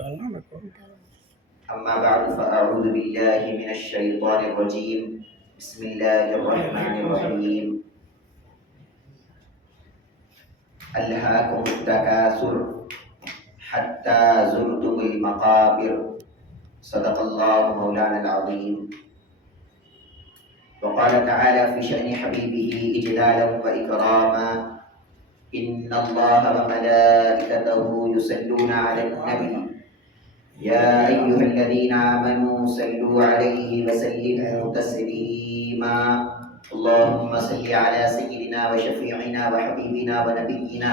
أما بعد فأعوذ بالله من الشيطان الرجيم بسم الله الرحمن الرحيم ألهاكم التكاثر حتى زرتم المقابر صدق الله مولانا العظيم. وقال تعالى في شأن حبيبه إجلالا وإكراما إن الله وملائكته يصلون على النبي يا أيها الذين آمنوا صلوا عليه وسلموا تسليما. اللهم صل على سيدنا وشفيعنا وحبيبنا ونبينا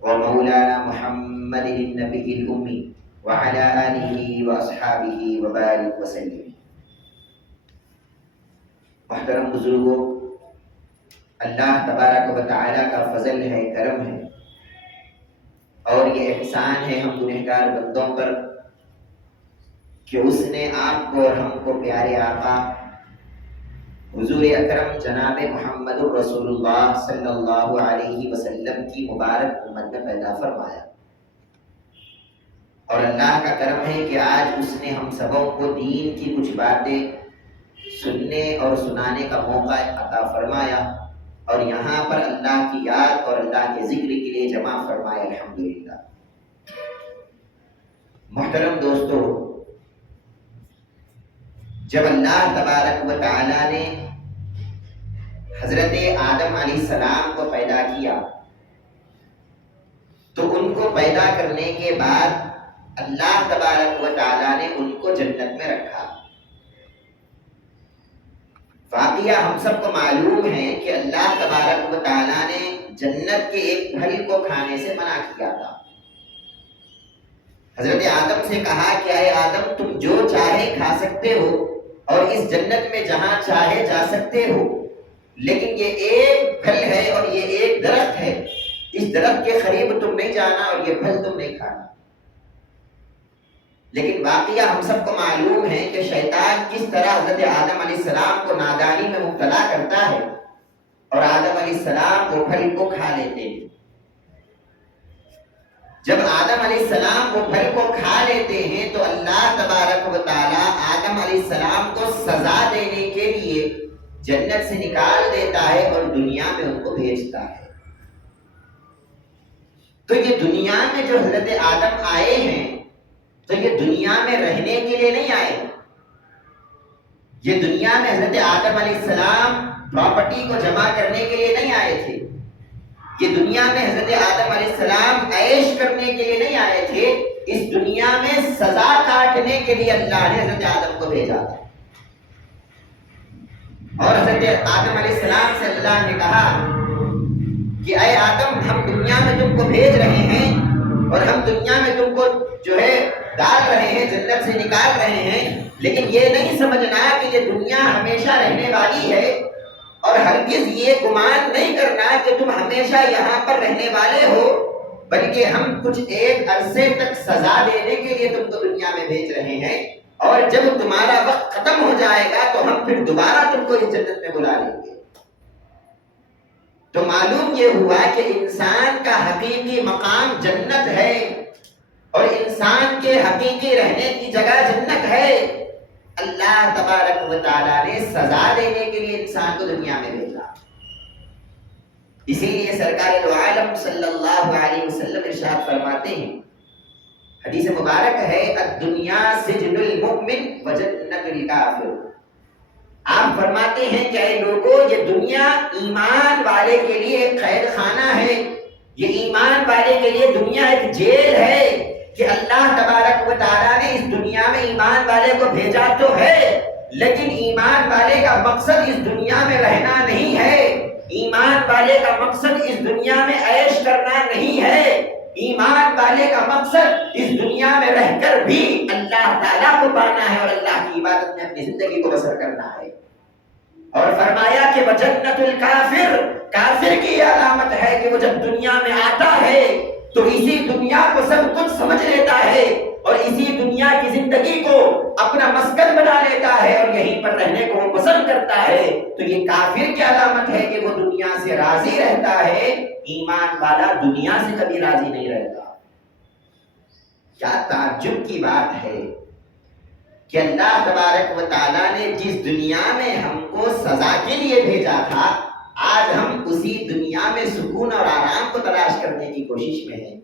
ومولانا محمد النبي الأمي وعلى آله وأصحابه وبارك وسلم. محترم بزرگوں، اللہ تبارک و تعالیٰ کا فضل ہے، کرم ہے اور یہ احسان ہے ہم گنہگار بندوں پر کہ اس نے آپ کو اور ہم کو پیارے آقا حضور اکرم جناب محمد رسول اللہ صلی اللہ علیہ وسلم کی مبارک امت میں پیدا فرمایا، اور اللہ کا کرم ہے کہ آج اس نے ہم سبوں کو دین کی کچھ باتیں سننے اور سنانے کا موقع عطا فرمایا، اور یہاں پر اللہ کی یاد اور اللہ کے ذکر کے لیے جمع فرمایا، الحمدللہ۔ محترم دوستو، جب اللہ تبارک و تعالیٰ نے حضرت آدم علیہ السلام کو پیدا کیا تو ان کو پیدا کرنے کے بعد اللہ تبارک و تعالیٰ نے ان کو جنت میں رکھا۔ واقعہ ہم سب کو معلوم ہے کہ اللہ تبارک و تعالیٰ نے جنت کے ایک پھل کو کھانے سے منع کیا تھا۔ حضرت آدم سے کہا کہ اے آدم، تم جو چاہے کھا سکتے ہو اور اس جنت میں جہاں چاہے جا سکتے ہو، لیکن یہ ایک پھل ہے اور یہ ایک درخت ہے، اس درخت کے قریب تم نہیں جانا اور یہ پھل تم نہیں کھانا۔ لیکن واقعہ ہم سب کو معلوم ہے کہ شیطان کس طرح حضرت آدم علیہ السلام کو نادانی میں مبتلا کرتا ہے اور آدم علیہ السلام وہ پھل کو کھا لیتے ہیں۔ جب آدم علیہ السلام وہ پھل کو کھا لیتے ہیں تو اللہ تبارک و تعالیٰ آدم علیہ السلام کو سزا دینے کے لیے جنت سے نکال دیتا ہے اور دنیا میں ان کو بھیجتا ہے۔ تو یہ دنیا میں جو حضرت آدم آئے ہیں تو یہ دنیا میں رہنے کے لیے نہیں آئے، یہ دنیا میں حضرت آدم علیہ السلام پراپرٹی کو جمع کرنے کے لیے نہیں آئے تھے، یہ دنیا میں حضرت آدم علیہ السلام عیش کرنے کے لیے نہیں آئے تھے، اس دنیا میں سزا کاٹنے کے لیے اللہ نے حضرت آدم کو بھیجا تھا۔ اور حضرت آدم علیہ السلام سے اللہ نے کہا کہ اے آدم، ہم دنیا میں تم کو بھیج رہے ہیں اور ہم دنیا میں تم کو جو ہے ڈال رہے ہیں، جنت سے نکال رہے ہیں، لیکن یہ نہیں سمجھنا کہ یہ دنیا ہمیشہ رہنے والی ہے، اور ہرگز یہ گمان نہیں کرنا کہ تم ہمیشہ یہاں پر رہنے والے ہو، بلکہ ہم کچھ ایک عرصے تک سزا دینے کے لیے تم کو دنیا میں بھیج رہے ہیں، اور جب تمہارا وقت ختم ہو جائے گا تو ہم پھر دوبارہ تم کو اس جنت میں بلا لیں گے۔ تو معلوم یہ ہوا کہ انسان کا حقیقی مقام جنت ہے اور انسان کے حقیقی رہنے کی جگہ جنت ہے۔ اللہ تبارک و تعالیٰ نے سزا دینے کے لیے انسان کو دنیا میں بھیجا۔ اسی لیے سرکار دو عالم صلی اللہ علیہ وسلم ارشاد فرماتے ہیں، حدیث مبارک ہے، الدنیا سجن المؤمن وجنت الکافر۔ آپ فرماتے ہیں کہ اے لوگوں، یہ دنیا ایمان والے کے لیے ایک قید خانہ ہے، یہ ایمان والے کے لیے دنیا ایک جیل ہے، کہ اللہ تبارک و تعالیٰ نے اس دنیا میں ایمان والے کو بھیجا تو ہے، لیکن ایمان والے کا مقصد اس دنیا میں رہنا نہیں ہے، ایمان والے کا مقصد اس دنیا میں عیش کرنا نہیں ہے، ایمان والے کا مقصد اس دنیا میں رہ کر بھی اللہ تعالیٰ کو پانا ہے اور اللہ کی عبادت میں اپنی زندگی کو بسر کرنا ہے۔ اور فرمایا کہ وجنت الکافر، کافر کی علامت ہے کہ وہ جب دنیا میں آتا ہے تو اسی دنیا کو سب کچھ سمجھ لیتا ہے اور اسی دنیا کی زندگی کو اپنا مسکن بنا لیتا ہے اور یہیں پر رہنے کو وہ پسند کرتا ہے۔ تو یہ کافر کی علامت ہے کہ وہ دنیا سے راضی رہتا ہے، ایمان والا دنیا سے کبھی راضی نہیں رہتا۔ کیا تعجب کی بات ہے کہ اللہ تبارک و تعالیٰ نے جس دنیا میں ہم کو سزا کے لیے بھیجا تھا، آج ہم اسی دنیا میں سکون اور آرام کو تلاش کرنے کی کوشش میں ہیں۔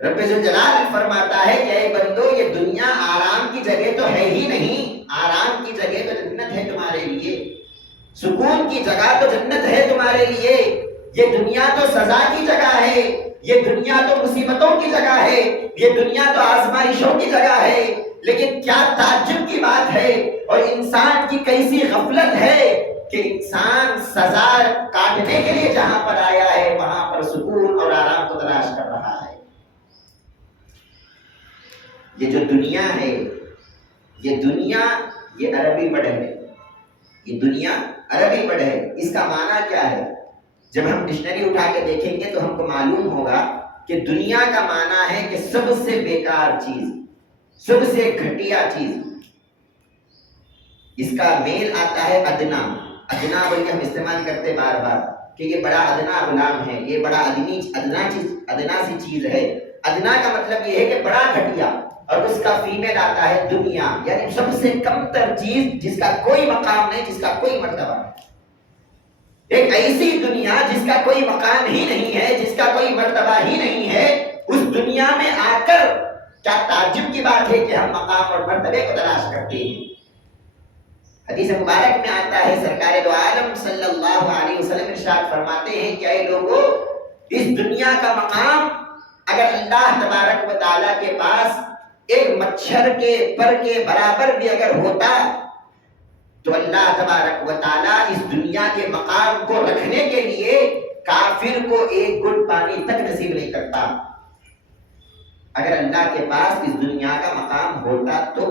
رب ذوالجلال فرماتا ہے کہ اے بندو، یہ دنیا آرام کی جگہ تو ہے ہی نہیں، آرام کی جگہ تو جنت ہے تمہارے لیے، سکون کی جگہ تو جنت ہے تمہارے لیے۔ یہ دنیا تو سزا کی جگہ ہے، یہ دنیا تو مصیبتوں کی جگہ ہے، یہ دنیا تو آزمائشوں کی جگہ ہے۔ لیکن کیا تعجب کی بات ہے اور انسان کی کیسی غفلت ہے کہ انسان سزا کاٹنے کے لیے جہاں پر آیا ہے وہاں پر سکون اور آرام کو تلاش کر رہا ہے۔ یہ جو دنیا ہے، یہ دنیا، یہ عربی ورڈ ہے، یہ دنیا عربی ورڈ ہے۔ اس کا معنی کیا ہے؟ جب ہم ڈکشنری اٹھا کے دیکھیں گے تو ہم کو معلوم ہوگا کہ دنیا کا معنی ہے کہ سب سے بیکار چیز، سب سے گھٹیا چیز۔ اس کا میل آتا ہے ادنا، ادنا بول کے ہم استعمال کرتے بار بار کہ یہ بڑا ادنا غلام ہے، یہ بڑا ادنا سی چیز ہے۔ ادنا کا مطلب یہ ہے کہ بڑا گھٹیا، اور اس کا فیمیل آتا ہے دنیا، یعنی سب سے کم تر چیز جس کا کوئی مقام نہیں، جس کا کوئی مرتبہ نہیں۔ ایک ایسی دنیا جس کا کوئی مقام ہی نہیں ہے، جس کا کوئی مرتبہ ہی نہیں ہے، اس دنیا میں آ کر کیا تعجب کی بات ہے کہ ہم مقام اور مرتبے کو تلاش کرتے ہیں۔ حدیث مبارک میں آتا ہے، سرکار دو عالم صلی اللہ علیہ وسلم ارشاد فرماتے ہیں کہ اے لوگو، اس دنیا کا مقام اگر اللہ تبارک و تعالیٰ کے پاس ایک مچھر کے پر کے برابر بھی اگر ہوتا تو اللہ تبارک و تعالیٰ اس دنیا کے مقام کو رکھنے کے لیے کافر کو ایک گھٹ پانی تک نصیب نہیں کرتا۔ اگر اللہ کے پاس اس دنیا کا مقام ہوتا تو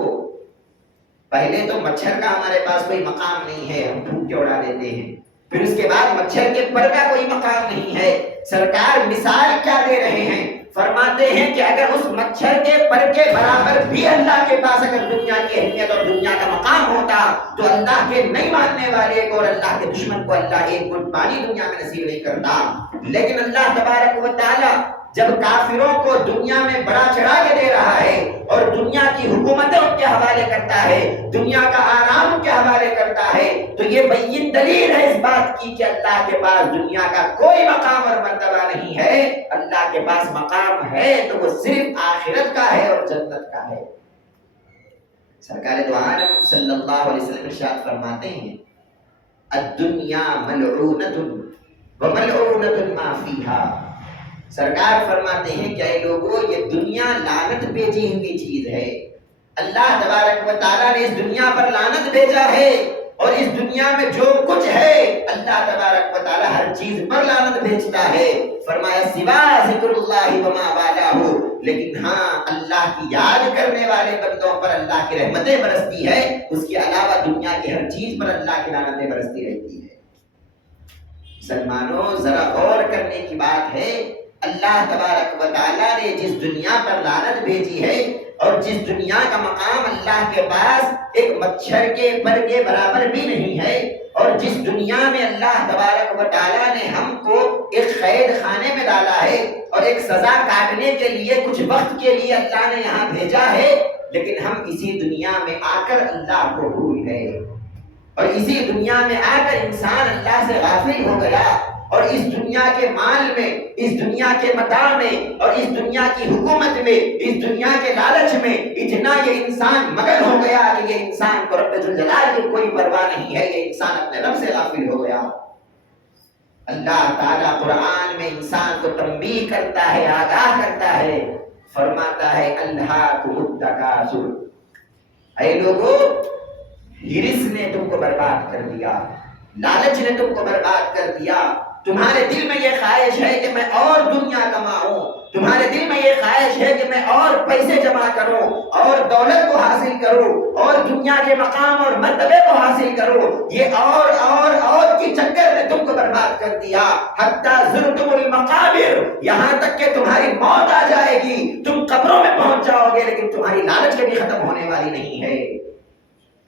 پہلے تو مچھر کا ہمارے پاس کوئی مقام نہیں ہے، ہم پھونک کے اڑا دیتے ہیں، پھر اس کے بعد مچھر کے پر کا کوئی مقام نہیں ہے۔ سرکار مثال کیا دے رہے ہیں؟ فرماتے ہیں کہ اگر اس مچھر کے پر کے برابر بھی اللہ کے پاس اگر دنیا کی اہمیت اور دنیا کا مقام ہوتا تو اللہ کے نہیں ماننے والے کو اور اللہ کے دشمن کو اللہ ایک گھٹ پانی دنیا میں نصیب نہیں کرتا۔ لیکن اللہ تبارک و تعالی جب کافروں کو دنیا میں بڑا چڑھا کے دے رہا ہے اور دنیا کی حکومتیں ان کے حوالے کرتا ہے، دنیا کا آرام ان کے حوالے کرتا ہے، تو یہ بین دلیل ہے اس بات کی کہ اللہ کے پاس دنیا کا کوئی مقام اور مرتبہ نہیں ہے۔ اللہ کے پاس مقام ہے تو وہ صرف آخرت کا ہے اور جنت کا ہے۔ سرکار دو عالم صلی اللہ علیہ وسلم ارشاد فرماتے ہیں، الدنیا ملعونۃ وملعونۃ ما فیہا۔ سرکار فرماتے ہیں کہ اے لوگو، یہ دنیا لعنت بھیجی ہوئی چیز ہے۔ اللہ تبارک و تعالیٰ نے اس دنیا پر لعنت بھیجا ہے، اور اس دنیا میں جو کچھ ہے اللہ تبارک و تعالیٰ ہر چیز پر لعنت بھیجتا ہے۔ فرمایا سوا ذکر اللہ وما والہ، لیکن ہاں اللہ کی یاد کرنے والے بندوں پر اللہ کی رحمتیں برستی ہے، اس کے علاوہ دنیا کی ہر چیز پر اللہ کی لعنتیں برستی رہتی ہے۔ مسلمانوں، ذرا غور کرنے کی بات ہے، اللہ تبارک و تعالیٰ نے جس دنیا پر لعنت بھیجی ہے اور جس دنیا کا مقام اللہ کے پاس ایک مچھر کے پر کے برابر بھی نہیں ہے، اور جس دنیا میں اللہ تبارک و تعالیٰ نے ہم کو ایک قید خانے میں ڈالا ہے اور ایک سزا کاٹنے کے لیے کچھ وقت کے لیے اللہ نے یہاں بھیجا ہے، لیکن ہم اسی دنیا میں آ کر اللہ کو بھول گئے، اور اسی دنیا میں آ کر انسان اللہ سے غافل ہو گیا، اور اس دنیا کے مال میں، اس دنیا کے متاع میں، اور اس دنیا کی حکومت میں، اس دنیا کے لالچ میں اتنا یہ انسان مگن ہو گیا کہ یہ انسان کو رب ذوالجلال کی کوئی پرواہ نہیں ہے، یہ انسان اپنے رب سے غافل ہو گیا۔ اللہ تعالیٰ قرآن میں انسان کو تنبیہ کرتا ہے، آگاہ کرتا ہے، فرماتا ہے الہاکم التکاثر، اے لوگو، ہرس نے تم کو برباد کر دیا، لالچ نے تم کو برباد کر دیا۔ تمہارے دل میں یہ خواہش ہے کہ میں اور دنیا کماؤں، تمہارے دل میں یہ خواہش ہے کہ میں اور پیسے جمع کروں اور دولت کو حاصل کروں اور دنیا کے مقام اور مرتبے کو حاصل کروں، یہ اور کی چکر نے تم کو برباد کر دیا۔ حتی زرتم المقابر، یہاں تک کہ تمہاری موت آ جائے گی، تم قبروں میں پہنچ جاؤ گے، لیکن تمہاری لالچ کبھی ختم ہونے والی نہیں ہے۔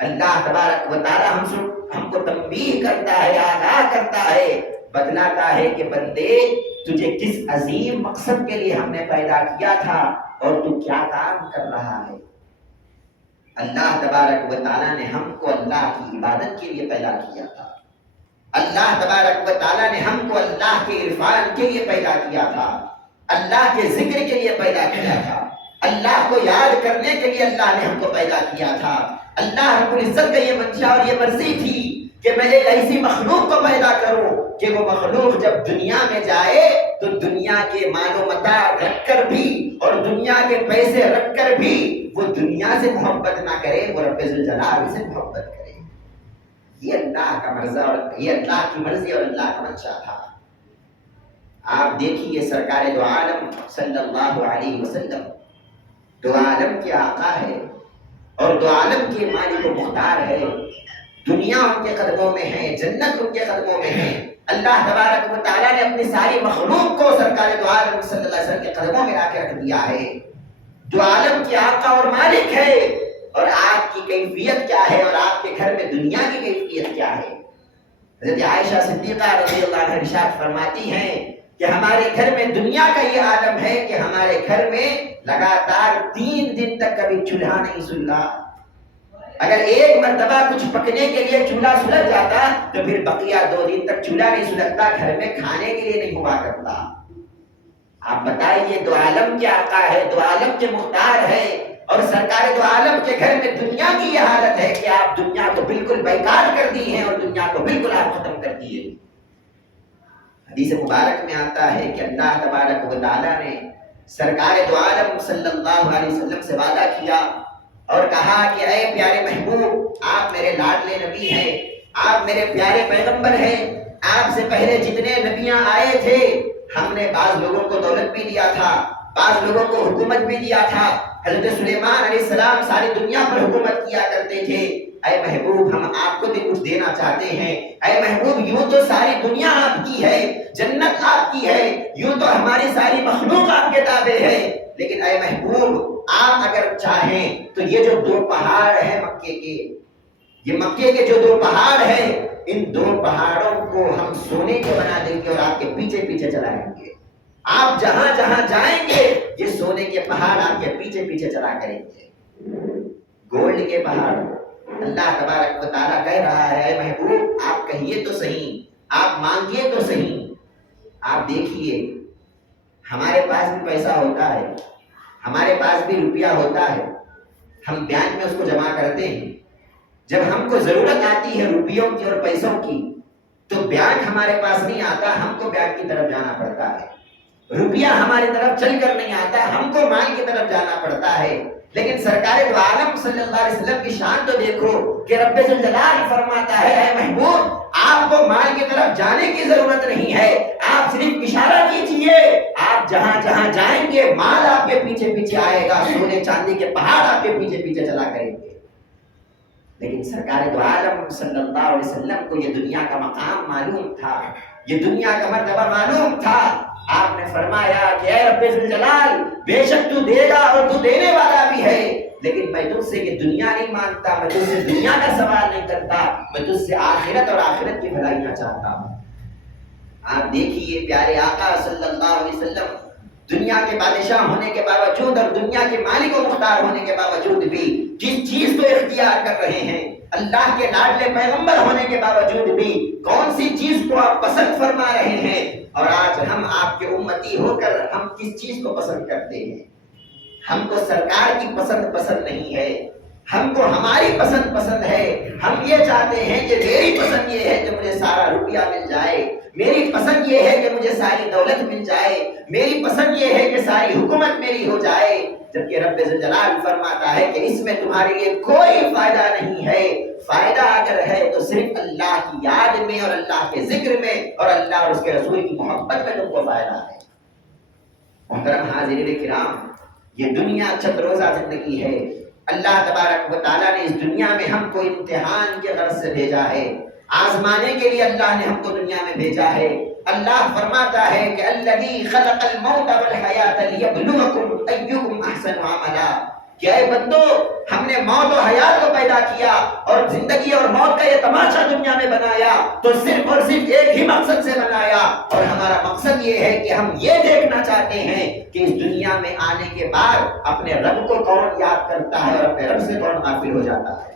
اللہ تبارک و تعالی ہم کو تنبیہ کرتا ہے، آگاہ کرتا ہے، بتلاتا ہے کہ بندے تجھے کس عظیم مقصد کے لیے ہم نے پیدا کیا تھا اور تو کیا کام کر رہا ہے۔ اللہ تبارک و تعالیٰ نے ہم کو اللہ کی عبادت کے لیے پیدا کیا تھا۔ اللہ تبارک و تعالیٰ نے ہم کو اللہ کے عرفان کے لیے پیدا کیا تھا، اللہ کے ذکر کے لیے پیدا کیا تھا، اللہ کو یاد کرنے کے لیے اللہ نے ہم کو پیدا کیا تھا۔ اللہ رب العزت کا یہ منشا اور یہ مرضی تھی کہ میں ایک ایسی مخلوق کو پیدا کروں کہ وہ مخلوق جب دنیا میں جائے تو دنیا کے مال و متاع رکھ کر بھی اور دنیا کے پیسے رکھ کر بھی وہ دنیا سے محبت نہ کرے، وہ رب ذوالجلال سے محبت کرے۔ یہ اللہ کا مرضی اور یہ اللہ کی مرضی اور اللہ کا منشا تھا۔ آپ دیکھیے سرکار دو عالم صلی اللہ علیہ وسلم دو عالم کے آقا ہے اور دو عالم کے مالک و مختار ہے۔ دنیا ان کے قدموں میں ہے، جنت ان کے قدموں میں ہے۔ اللہ تبارک و تعالیٰ نے اپنی ساری مخلوق کو سرکار دو عالم صلی اللہ علیہ وسلم کے قدموں میں لا کے رکھ دیا ہے۔ دو عالم کے آقا اور مالک ہے، اور آپ کی کیفیت کیا ہے اور آپ کے گھر میں دنیا کی کیفیت کیا ہے؟ حضرت عائشہ صدیقہ رضی اللہ عنہا ارشاد فرماتی ہیں کہ ہمارے گھر میں دنیا کا یہ عالم ہے کہ ہمارے گھر میں لگاتار 3 دن تک کبھی چولہا نہیں سلگا۔ اگر ایک مرتبہ کچھ پکنے کے لیے چولہا سلگ جاتا تو پھر بقیہ 2 دن تک چولہا نہیں سلگتا، گھر میں کھانے کے لیے نہیں ہوا کرتا۔ آپ بتائیے، دو عالم کے آقا ہے، دو عالم کے مختار ہے، اور سرکار دو عالم کے گھر میں دنیا کی یہ حالت ہے کہ آپ دنیا کو بالکل بیکار کر دی ہیں اور دنیا کو بالکل آپ ختم کر دیے۔ حدیث مبارک میں آتا ہے کہ اللہ تبارک و تعالیٰ نے سرکار دو عالم صلی اللہ علیہ وسلم سے وعدہ کیا اور کہا کہ اے پیارے محبوب، آپ میرے لاڈلے نبی ہیں، آپ میرے پیارے پیغمبر ہیں، آپ سے پہلے جتنے نبیاں آئے تھے ہم نے بعض لوگوں کو دولت بھی دیا تھا، بعض لوگوں کو حکومت بھی دیا تھا۔ حضرت سلیمان علیہ السلام ساری دنیا پر حکومت کیا کرتے تھے۔ اے محبوب، ہم آپ کو بھی کچھ دینا چاہتے ہیں۔ اے محبوب، یوں تو ساری دنیا آپ کی ہے، جنت آپ کی ہے، یوں تو ہماری ساری مخلوق آپ کے تابع ہے، لیکن اے محبوب آپ اگر چاہیں تو یہ جو 2 پہاڑ ہیں مکے کے، یہ مکے کے جو 2 پہاڑ ہیں، ان 2 پہاڑوں کو ہم سونے کے بنا دیں گے اور آپ کے پیچھے پیچھے چلائیں گے۔ آپ جہاں جہاں جائیں گے یہ سونے کے پہاڑ آپ کے پیچھے پیچھے چلا کریں گے۔ گولڈ کے پہاڑ اللہ تبارک و تعالیٰ کہہ رہا ہے اے محبوب آپ کہیے تو صحیح، آپ مانگیے تو صحیح۔ آپ دیکھیے ہمارے پاس بھی پیسہ ہوتا ہے، ہمارے پاس بھی روپیہ ہوتا ہے، ہم بینک میں اس کو جمع کرتے ہیں۔ جب ہم کو ضرورت آتی ہے روپیوں کی اور پیسوں کی تو بینک ہمارے پاس نہیں آتا، ہم کو بینک کی طرف جانا پڑتا ہے۔ روپیہ ہماری طرف چل کر نہیں آتا، ہم کو مال کی طرف جانا پڑتا ہے۔ لیکن سرکار دو عالم صلی اللہ علیہ وسلم کی شان تو دیکھو کہ رب ذوالجلال فرماتا ہے اے محبوب آپ کو مال کی طرف جانے کی ضرورت نہیں ہے، آپ صرف اشارہ کیجئے، آپ جہاں جہاں جائیں گے مال آپ کے پیچھے پیچھے آئے گا، سونے چاندی کے پہاڑ آپ کے پیچھے پیچھے چلا کریں گے۔ لیکن سرکار دو عالم صلی اللہ علیہ وسلم کو یہ دنیا کا مقام معلوم تھا، یہ دنیا کا مرتبہ معلوم تھا۔ آپ نے فرمایا کہ اے رب ذوالجلال بے شک تو دے گا اور تو دینے والا بھی ہے، لیکن میں تجھ سے یہ دنیا نہیں مانگتا، میں تجھ سے دنیا کا سوال نہیں کرتا، میں تجھ سے آخرت اور آخرت کی بھلائیاں چاہتا ہوں۔ آپ دیکھیے پیارے آقا صلی اللہ علیہ وسلم دنیا کے بادشاہ ہونے کے باوجود اور دنیا کے مالک و مختار ہونے کے باوجود بھی جس چیز کو اختیار کر رہے ہیں، اللہ کے لاڈلے پیغمبر ہونے کے باوجود بھی کون سی چیز کو آپ پسند فرما رہے ہیں، اور آج ہم آپ کے امتی ہو کر ہم کس چیز کو پسند کرتے ہیں؟ ہم کو سرکار کی پسند نہیں ہے، ہم کو ہماری پسند ہے۔ ہم یہ چاہتے ہیں کہ میری پسند یہ ہے کہ مجھے سارا روپیہ مل جائے، میری پسند یہ ہے کہ مجھے ساری دولت مل جائے، میری پسند یہ ہے کہ ساری حکومت میری ہو جائے، جبکہ رب ذوالجلال فرماتا ہے کہ اس میں تمہارے لیے کوئی فائدہ نہیں ہے۔ فائدہ اگر ہے تو صرف اللہ کی یاد میں اور اللہ کے ذکر میں اور اللہ اور اس کے رسول کی محبت میں تم کو فائدہ ہے۔ محترم حاضرین کرام، یہ دنیا چند روزہ زندگی ہے۔ اللہ تبارک و تعالیٰ نے اس دنیا میں ہم کو امتحان کے غرض سے بھیجا ہے، آزمانے کے لیے اللہ نے ہم کو دنیا میں بھیجا ہے۔ اللہ فرماتا ہے کہ الذی خلق الموت والحیات لیبلوکم ایکم احسن عملا، کہ اے بندو ہم نے موت و حیات کو پیدا کیا اور زندگی اور موت کا یہ تماشا دنیا میں بنایا تو صرف اور صرف ایک ہی مقصد سے بنایا، اور ہمارا مقصد یہ ہے کہ ہم یہ دیکھنا چاہتے ہیں کہ اس دنیا میں آنے کے بعد اپنے رب کو کون یاد کرتا ہے اور اپنے رب سے کون غافل ہو جاتا ہے۔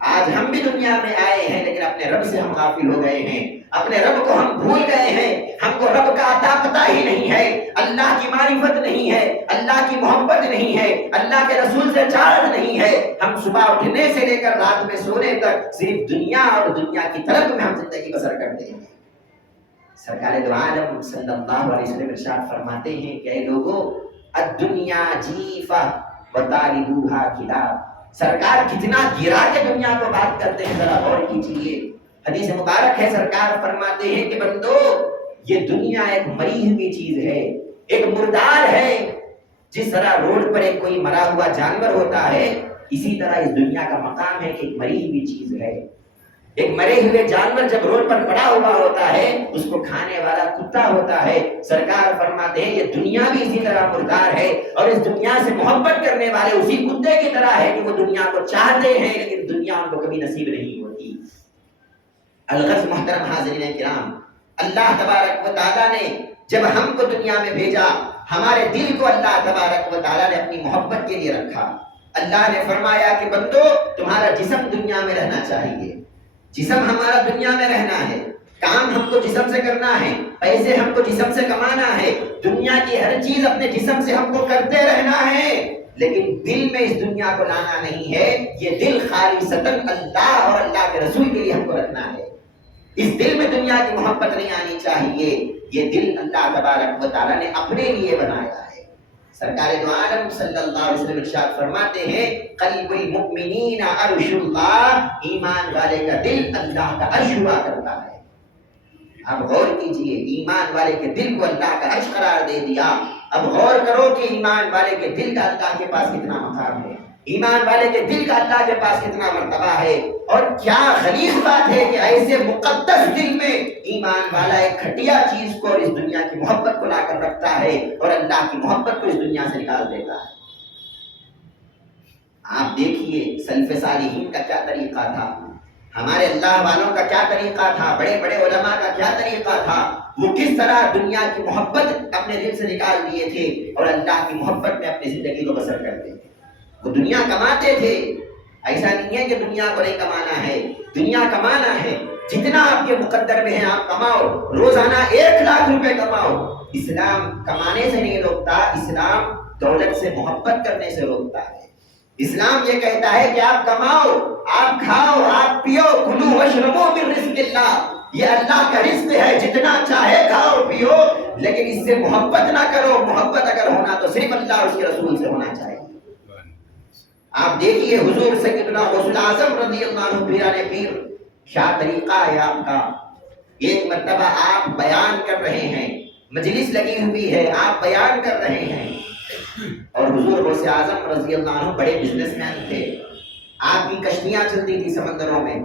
آج ہم بھی دنیا میں آئے ہیں لیکن اپنے رب سے ہم غافل ہو گئے ہیں، اپنے رب کو ہم بھول گئے ہیں، ہم کو رب کا عطا پتہ ہی نہیں ہے، اللہ کی معرفت نہیں ہے، اللہ کی محبت نہیں ہے، اللہ کے رسول سے چاہت نہیں ہے۔ ہم صبح اٹھنے سے لے کر رات میں سونے تک صرف دنیا اور دنیا کی طرف میں ہم زندگی بسر کرتے ہیں۔ سرکار دو عالم صلی اللہ علیہ وسلم ارشاد فرماتے ہیں کہ اے لوگو الدنیا جیفہ وطالبوہا کلاب، سرکار کتنا گرا کے دنیا کو بات کرتے ہیں، ذرا غور کیجیے۔ حدیث مبارک ہے، سرکار فرماتے ہیں کہ بندو یہ دنیا ایک مری ہوئی چیز ہے، ایک مردار ہے۔ جس طرح روڈ پر ایک کوئی مرا ہوا جانور ہوتا ہے، اسی طرح اس دنیا کا مقام ہے کہ ایک مری ہوئی چیز ہے۔ ایک مرے ہوئے جانور جب روڈ پر پڑا ہوا ہوتا ہے، اس کو کھانے والا کتا ہوتا ہے۔ سرکار فرماتے ہیں یہ دنیا بھی اسی طرح مردار ہے، اور اس دنیا سے محبت کرنے والے اسی کتے کی طرح ہے کہ وہ دنیا کو چاہتے ہیں لیکن دنیا ان کو کبھی نصیب نہیں ہوتی۔ الغرض محترم حاضرین کرام، اللہ تبارک و تعالیٰ نے جب ہم کو دنیا میں بھیجا، ہمارے دل کو اللہ تبارک و تعالیٰ نے اپنی محبت کے لیے رکھا۔ اللہ نے فرمایا کہ بندو تمہارا جسم دنیا میں رہنا چاہیے، جسم ہمارا دنیا میں رہنا ہے، کام ہم کو جسم سے کرنا ہے، پیسے ہم کو جسم سے کمانا ہے، دنیا کی ہر چیز اپنے جسم سے ہم کو کرتے رہنا ہے، لیکن دل میں اس دنیا کو لانا نہیں ہے۔ یہ دل خالصتاً اللہ اور اللہ کے رسول کے لیے ہم کو رکھنا ہے۔ اس دل میں دنیا کی محبت نہیں آنی چاہیے۔ یہ دل اللہ تبارک و تعالیٰ نے اپنے لیے بنایا ہے۔ سرکار دو عالم صلی اللہ علیہ وسلم ارشاد فرماتے ہیں قلب المؤمنین عرش اللہ، ایمان والے کا دل اللہ کا عرش ہوا کرتا ہے۔ اب غور کیجئے، ایمان والے کے دل کو اللہ کا عرش قرار دے دیا۔ اب غور کرو کہ ایمان والے کے دل کا اللہ کے پاس کتنا مقام ہے، ایمان والے کے دل کا اللہ کے پاس کتنا مرتبہ ہے، اور کیا غلیظ بات ہے کہ ایسے مقدس دل میں ایمان والا ایک گھٹیا چیز کو اور اس دنیا کی محبت کو لا کر رکھتا ہے اور اللہ کی محبت کو اس دنیا سے نکال دیتا ہے۔ آپ دیکھیے سلف صالحین کا کیا طریقہ تھا، ہمارے اللہ والوں کا کیا طریقہ تھا، بڑے بڑے علماء کا کیا طریقہ تھا، وہ کس طرح دنیا کی محبت اپنے دل سے نکال دیے تھے اور اللہ کی محبت میں اپنی زندگی کو بسر کرتے تھے۔ وہ دنیا کماتے تھے، ایسا نہیں ہے کہ دنیا کو نہیں کمانا ہے، دنیا کمانا ہے، جتنا آپ کے مقدر میں ہے آپ کماؤ، روزانہ 1,00,000 روپے کماؤ۔ اسلام کمانے سے نہیں روکتا، اسلام دولت سے محبت کرنے سے روکتا ہے۔ اسلام یہ کہتا ہے کہ آپ کماؤ، آپ کھاؤ، آپ پیو، کلوا واشربوا من رزق اللہ، یہ اللہ کا رزق ہے، جتنا چاہے کھاؤ پیو، لیکن اس سے محبت نہ کرو۔ محبت اگر ہونا تو صرف اللہ اور اس کے رسول سے ہونا چاہیے۔ آپ دیکھیے حضور سیدنا غوث اعظم رضی اللہ عنہ پیرانے پیر، کیا طریقہ ہے آپ کا۔ ایک مرتبہ آپ بیان کر رہے ہیں، مجلس لگی ہوئی ہے، آپ بیان کر رہے ہیں، اور حضور غوث اعظم رضی اللہ عنہ بڑے بزنس مین تھے، آپ کی کشتیاں چلتی تھی سمندروں میں،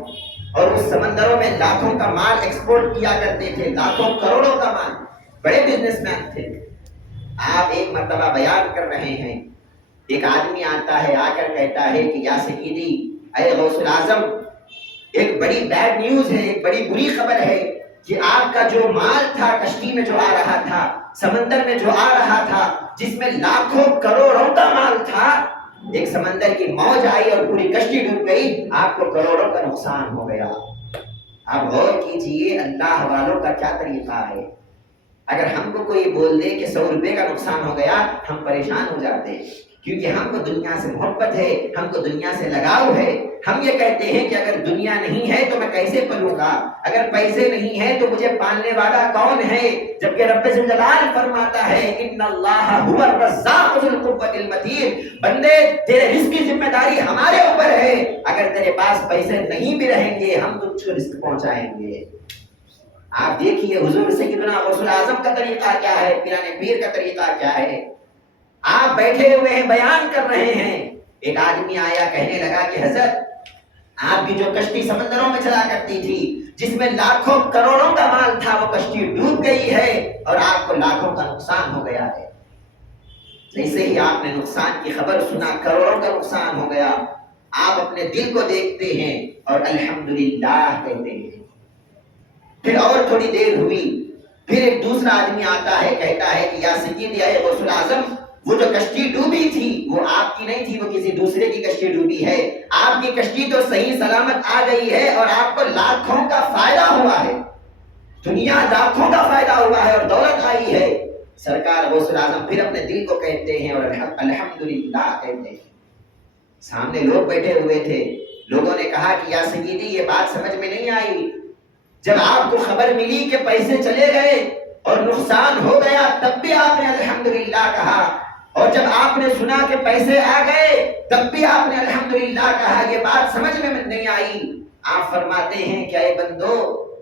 اور اس سمندروں میں لاکھوں کا مال ایکسپورٹ کیا کرتے تھے، لاکھوں کروڑوں کا مال، بڑے بزنس مین تھے۔ آپ ایک مرتبہ بیان کر رہے ہیں، ایک آدمی آتا ہے، آ کر کہتا ہے کہ یا سیدی اے غوث اعظم، ایک بڑی بیڈ نیوز ہے، ایک بڑی بری خبر ہے کہ آپ کا جو مال تھا کشتی میں جو آ رہا تھا، سمندر میں جو آ رہا تھا، جس میں لاکھوں کروڑوں کا مال تھا، ایک سمندر کی موج آئی اور پوری کشتی ڈوب گئی، آپ کو کروڑوں کا نقصان ہو گیا۔ آپ غور کیجئے اللہ والوں کا کیا طریقہ ہے۔ اگر ہم کو کوئی بول دے کہ 100 روپے کا نقصان ہو گیا، ہم پریشان ہو جاتے ہیں، کیونکہ ہم کو دنیا سے محبت ہے، ہم کو دنیا سے لگاؤ ہے۔ ہم یہ کہتے ہیں کہ اگر دنیا نہیں ہے تو میں کیسے پلوں گا، اگر پیسے نہیں ہیں تو مجھے پالنے والا کون ہے، جبکہ رب ذوالجلال فرماتا ہے ان اللہ هو الرزاق ذو القوة المتین، بندے تیرے رزق کی ذمہ داری ہمارے اوپر ہے، اگر تیرے پاس پیسے نہیں بھی رہیں گے ہم تجھ کو رزق پہنچائیں گے۔ آپ دیکھیے حضور سیدنا غوث اعظم کا طریقہ کیا ہے، پیرانے پیر کا طریقہ کیا ہے۔ آپ بیٹھے ہوئے ہیں، بیان کر رہے ہیں، ایک آدمی آیا کہنے لگا کہ حضرت آپ کی جو کشتی سمندروں میں چلا کرتی تھی، جس میں لاکھوں کروڑوں کا مال تھا، وہ کشتی ڈوب گئی ہے اور آپ کو لاکھوں کا نقصان ہو گیا ہے۔ جیسے ہی آپ نے نقصان کی خبر سنا، کروڑوں کا نقصان ہو گیا، آپ اپنے دل کو دیکھتے ہیں اور الحمدللہ کہتے ہیں۔ پھر اور تھوڑی دیر ہوئی، پھر ایک دوسرا آدمی آتا ہے، کہتا ہے کہ یا سیدی اے غوث الاعظم، وہ جو کشتی ڈوبی تھی وہ آپ کی نہیں تھی، وہ کسی دوسرے کی کشتی ڈوبی ہے، آپ کی کشتی تو صحیح سلامت آ گئی ہے اور آپ کو لاکھوں کا فائدہ ہوا ہے، دنیا لاکھوں کا فائدہ ہوا ہے اور دولت آئی ہے۔ سرکار غوث الاعظم پھر اپنے دل کو کہتے ہیں اور الحمدللہ کہتے ہیں۔ سامنے لوگ بیٹھے ہوئے تھے، لوگوں نے کہا کہ یا سیدی یہ بات سمجھ میں نہیں آئی، جب آپ کو خبر ملی کہ پیسے چلے گئے اور نقصان ہو گیا تب بھی آپ نے الحمدللہ کہا، اور جب آپ نے سنا کہ پیسے آ گئے تب بھی آپ نے الحمدللہ کہا، یہ بات سمجھ میں نہیں آئی۔ آپ فرماتے ہیں کہ اے بندو،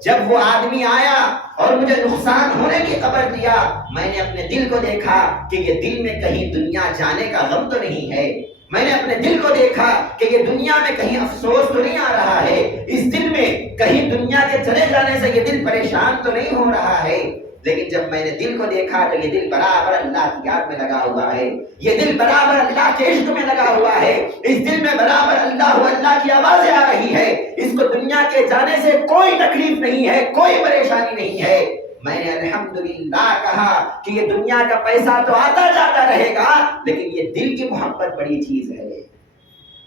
جب وہ آدمی آیا اور مجھے نقصان ہونے کی خبر دیا، میں نے اپنے دل کو دیکھا کہ یہ دل میں کہیں دنیا جانے کا غم تو نہیں ہے، میں نے اپنے دل کو دیکھا کہ یہ دنیا میں کہیں افسوس تو نہیں آ رہا ہے، اس دل میں کہیں دنیا کے چلے جانے سے یہ دل پریشان تو نہیں ہو رہا ہے۔ لیکن جب میں نے دل کو دیکھا تو یہ دل برابر اللہ کی یاد میں لگا ہوا ہے، یہ دل برابر اللہ کے عشق میں لگا ہوا ہے، اس دل میں برابر اللہ کی آوازیں آ رہی ہے، اس کو دنیا کے جانے سے کوئی تکلیف نہیں ہے، کوئی پریشانی نہیں ہے۔ میں نے الحمدللہ کہا کہ یہ دنیا کا پیسہ تو آتا جاتا رہے گا، لیکن یہ دل کی محبت بڑی چیز ہے۔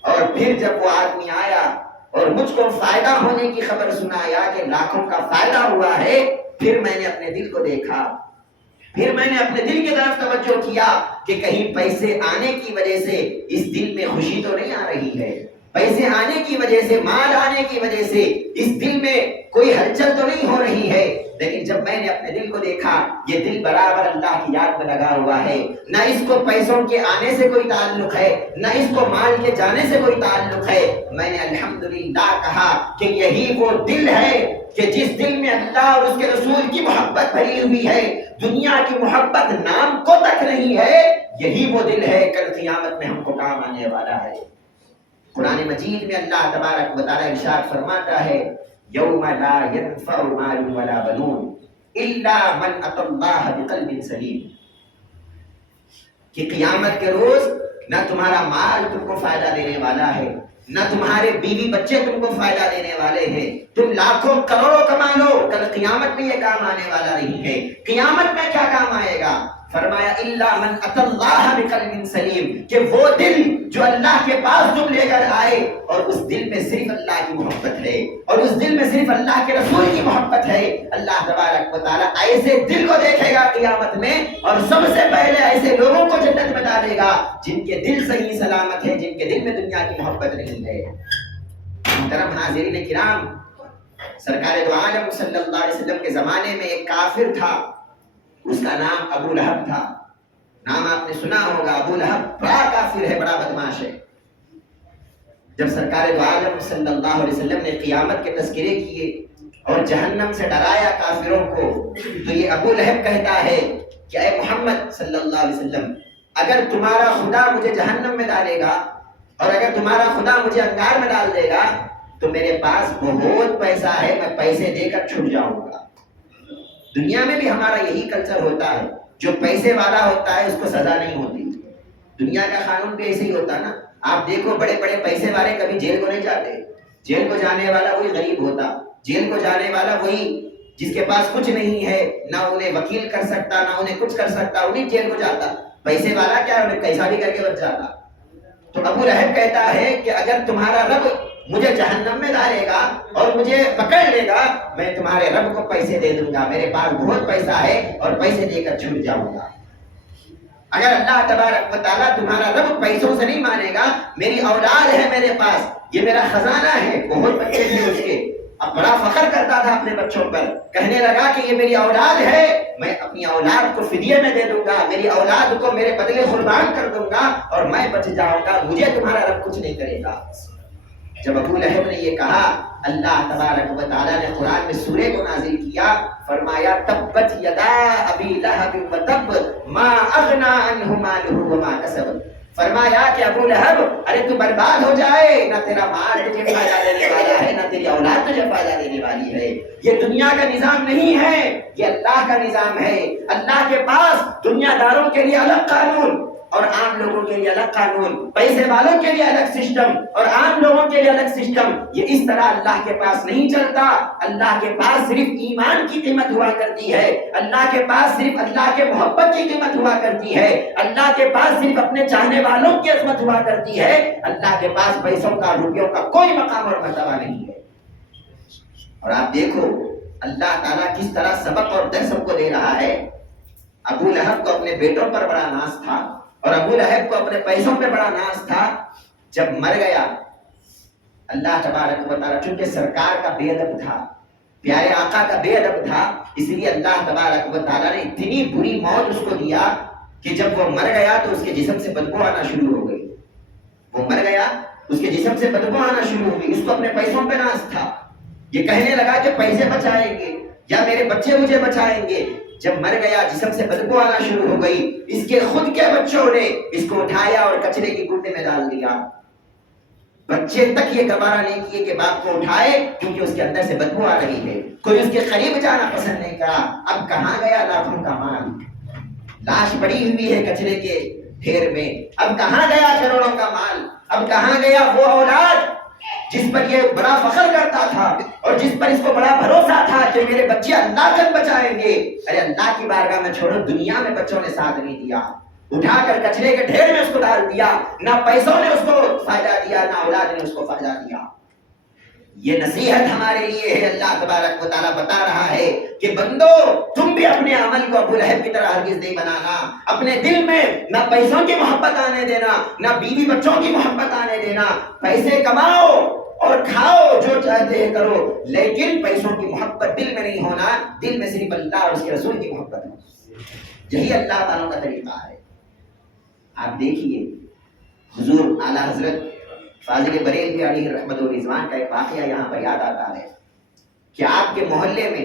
اور پھر جب وہ آدمی آیا اور مجھ کو فائدہ ہونے کی خبر سنایا کہ لاکھوں کا فائدہ ہوا ہے، پھر میں نے اپنے دل کو دیکھا، پھر میں نے اپنے دل کی طرف توجہ کیا کہ کہیں پیسے آنے کی وجہ سے اس دل میں خوشی تو نہیں آ رہی ہے، پیسے آنے کی وجہ سے، مال آنے کی وجہ سے اس دل میں کوئی ہلچل تو نہیں ہو رہی ہے۔ لیکن جب میں نے اپنے دل کو دیکھا، یہ دل برابر اللہ کی یاد میں لگا ہوا ہے، نہ اس کو پیسوں کے آنے سے کوئی تعلق ہے، نہ اس کو مال کے جانے سے کوئی تعلق ہے۔ میں نے الحمدللہ کہا کہ یہی وہ دل ہے کہ جس دل میں اللہ اور اس کے رسول کی محبت بھری ہوئی ہے، دنیا کی محبت نام کو تک نہیں ہے، یہی وہ دل ہے کل قیامت میں ہم کو کام آنے والا ہے۔ قرآن مجید میں اللہ تبارک و تعالی ارشاد فرماتا ہے، یوم لا ينفع مال ولا بنون الا من اتى الله بقلب سلیم، کہ قیامت کے روز نہ تمہارا مال تم کو فائدہ دینے والا ہے، نہ تمہارے بیوی بچے تم کو فائدہ دینے والے ہیں، تم لاکھوں کروڑوں کما لو، کل قیامت میں یہ کام آنے والا نہیں ہے۔ قیامت میں کیا کام آئے گا؟ فرمایا الا من اتى الله بقلب سلیم، کہ وہ دل جو اللہ کے پاس تم لے کر آئے اور اس دل میں صرف اللہ کی محبت ہے اور اس دل میں صرف اللہ کے رسول کی محبت ہے۔ اللہ تبارک و تعالیٰ ایسے دل کو دیکھے گا قیامت میں اور سب سے پہلے ایسے لوگوں کو جنت میں ڈالے گا جن کے دل صحیح سلامت ہے، جن کے دل میں دنیا کی محبت نہیں ہے۔ محترم حاضرین کرام، سرکار دو عالم صلی اللہ علیہ وسلم کے زمانے میں ایک کافر تھا، اس کا نام ابو لہب تھا۔ نام آپ نے سنا ہوگا، ابو لہب بڑا کافر ہے، بڑا بدماش ہے۔ جب سرکار دو عالم صلی اللہ علیہ وسلم نے قیامت کے تذکرے کیے اور جہنم سے ڈرایا کافروں کو، تو یہ ابو لہب کہتا ہے کہ اے محمد صلی اللہ علیہ وسلم، اگر تمہارا خدا مجھے جہنم میں ڈالے گا اور اگر تمہارا خدا مجھے انگار میں ڈال دے گا تو میرے پاس بہت پیسہ ہے، میں پیسے دے کر چھٹ جاؤں گا۔ دنیا میں بھی ہمارا یہی کلچر ہوتا ہے، جو پیسے والا ہوتا ہے اس کو سزا نہیں ہوتی۔ دنیا کا قانون بھی ایسے ہی ہوتا نا، آپ دیکھو بڑے بڑے پیسے والے کبھی جیل کو نہیں جاتے، جیل کو جانے والا وہی غریب ہوتا، جیل کو جانے والا وہی جس کے پاس کچھ نہیں ہے، نہ انہیں وکیل کر سکتا نہ انہیں کچھ کر سکتا، انہیں جیل کو جاتا۔ پیسے والا کیا ہے، انہیں کیسا بھی کر کے بچ جاتا۔ تو ابو لہب کہتا ہے کہ اگر تمہارا رب مجھے جہنم میں ڈالے گا اور مجھے پکڑ لے گا، میں تمہارے رب کو پیسے دے دوں گا، میرے پاس بہت پیسہ ہے اور پیسے دے کر چھوٹ جاؤں گا۔ اگر اللہ تبارک و تعالیٰ تمہارا رب پیسوں سے نہیں مانے گا، میری اولاد ہے میرے پاس، یہ میرا خزانہ ہے، بہت بچے تھے اس کے، اب بڑا فخر کرتا تھا اپنے بچوں پر، کہنے لگا کہ یہ میری اولاد ہے، میں اپنی اولاد کو فدیے میں دے دوں گا، میری اولاد کو میرے بدلے قربان کر دوں گا اور میں بچ جاؤں گا، مجھے تمہارا رب کچھ نہیں کرے گا۔ جب ابو لہب نے یہ کہا، اللہ تبارک و تعالیٰ نے قرآن میں سورہ کو نازل کیا، فرمایا تبت یدا ابی لہب وتب ما اغنی عنہ مالہ وما کسب، فرمایا کہ ابو لہب ارے تو برباد ہو جائے، نہ تیرا مال تجھے فائدہ دینے والا ہے نہ تیری اولاد تجھے فائدہ دینے والی ہے۔ یہ دنیا کا نظام نہیں ہے، یہ اللہ کا نظام ہے۔ اللہ کے پاس دنیا داروں کے لیے الگ قانون اور عام لوگوں کے لیے الگ قانون، پیسے والوں کے لیے الگ سسٹم اور عام لوگوں کے لیے الگ سسٹم، یہ اس طرح اللہ کے پاس نہیں چلتا۔ اللہ کے پاس صرف ایمان کی قیمت ہوا کرتی ہے، اللہ کے پاس صرف اللہ کے محبت کی قیمت ہوا کرتی ہے، اللہ کے پاس صرف اپنے چاہنے والوں کی عظمت ہوا کرتی ہے۔ اللہ کے پاس پیسوں کا، روپیوں کا کوئی مقام اور مرتبہ نہیں ہے۔ اور آپ دیکھو اللہ تعالیٰ کس طرح سبق اور درس ہم کو دے رہا ہے۔ ابو لہب کو اپنے بیٹوں پر بڑا ناز تھا اور ابو لہب کو اپنے پیسوں پر بڑا ناز تھا۔ جب مر گیا اللہ تبارک و تعالیٰ، چونکہ سرکار کا بے ادب تھا، پیارے آقا کا بے ادب تھا، اس لیے اللہ تبارک و تعالیٰ نے اتنی بری موت اس کو دیا کہ جب وہ مر گیا تو اس کے جسم سے بدبو آنا شروع ہو گئی۔ وہ مر گیا، اس کے جسم سے بدبو آنا شروع ہو گئی۔ اس کو اپنے پیسوں پہ ناز تھا، یہ کہنے لگا کہ پیسے بچائیں گے یا میرے بچے مجھے بچائیں گے۔ جب مر گیا جسم سے بدبو آنا شروع ہو گئی، اس کے خود کے بچوں نے اس کو اٹھایا اور کچرے کی گڈے میں ڈال دیا۔ بچے تک یہ گوارا نہیں کیے کہ باپ کو اٹھائے، کیونکہ اس کے اندر سے بدبو آ رہی ہے۔ کوئی اس کے قریب جانا پسند نہیں کرا۔ اب کہاں گیا لاکھوں کا مال؟ لاش پڑی ہوئی ہے کچرے کے ڈھیر میں۔ اب کہاں گیا کروڑوں کا مال؟ اب کہاں گیا وہ اولاد جس پر یہ بڑا فخر کرتا تھا اور جس پر اس کو بڑا بھروسہ تھا کہ میرے بچے اللہ تک بچائیں گے؟ ارے اللہ کی بارگاہ میں چھوڑو، دنیا میں بچوں نے ساتھ نہیں دیا، اٹھا کر کچرے کے ڈھیر میں اس کو ڈال دیا۔ نہ پیسوں نے اس کو فائدہ دیا، نہ اولاد نے اس کو فائدہ دیا۔ یہ نصیحت ہمارے لیے ہے۔ اللہ تبارک و تعالیٰ بتا رہا ہے کہ بندو تم بھی اپنے عمل کو ابو لہب کی طرح ہرگز نہیں بنانا۔ اپنے دل میں نہ پیسوں کی محبت آنے دینا، نہ بیوی بچوں کی محبت آنے دینا۔ پیسے کماؤ اور کھاؤ، جو چاہتے ہیں کرو، لیکن پیسوں کی محبت دل میں نہیں ہونا۔ دل میں صرف اللہ اور اس کے رسول کی محبت ہے۔ یہی اللہ تعالیٰ کا طریقہ ہے۔ آپ دیکھیے حضور اعلیٰ حضرت فاضل بریلوی علیہ رحمت و رضوان کا ایک واقعہ یہاں پر یاد آتا ہے کہ آپ کے محلے میں،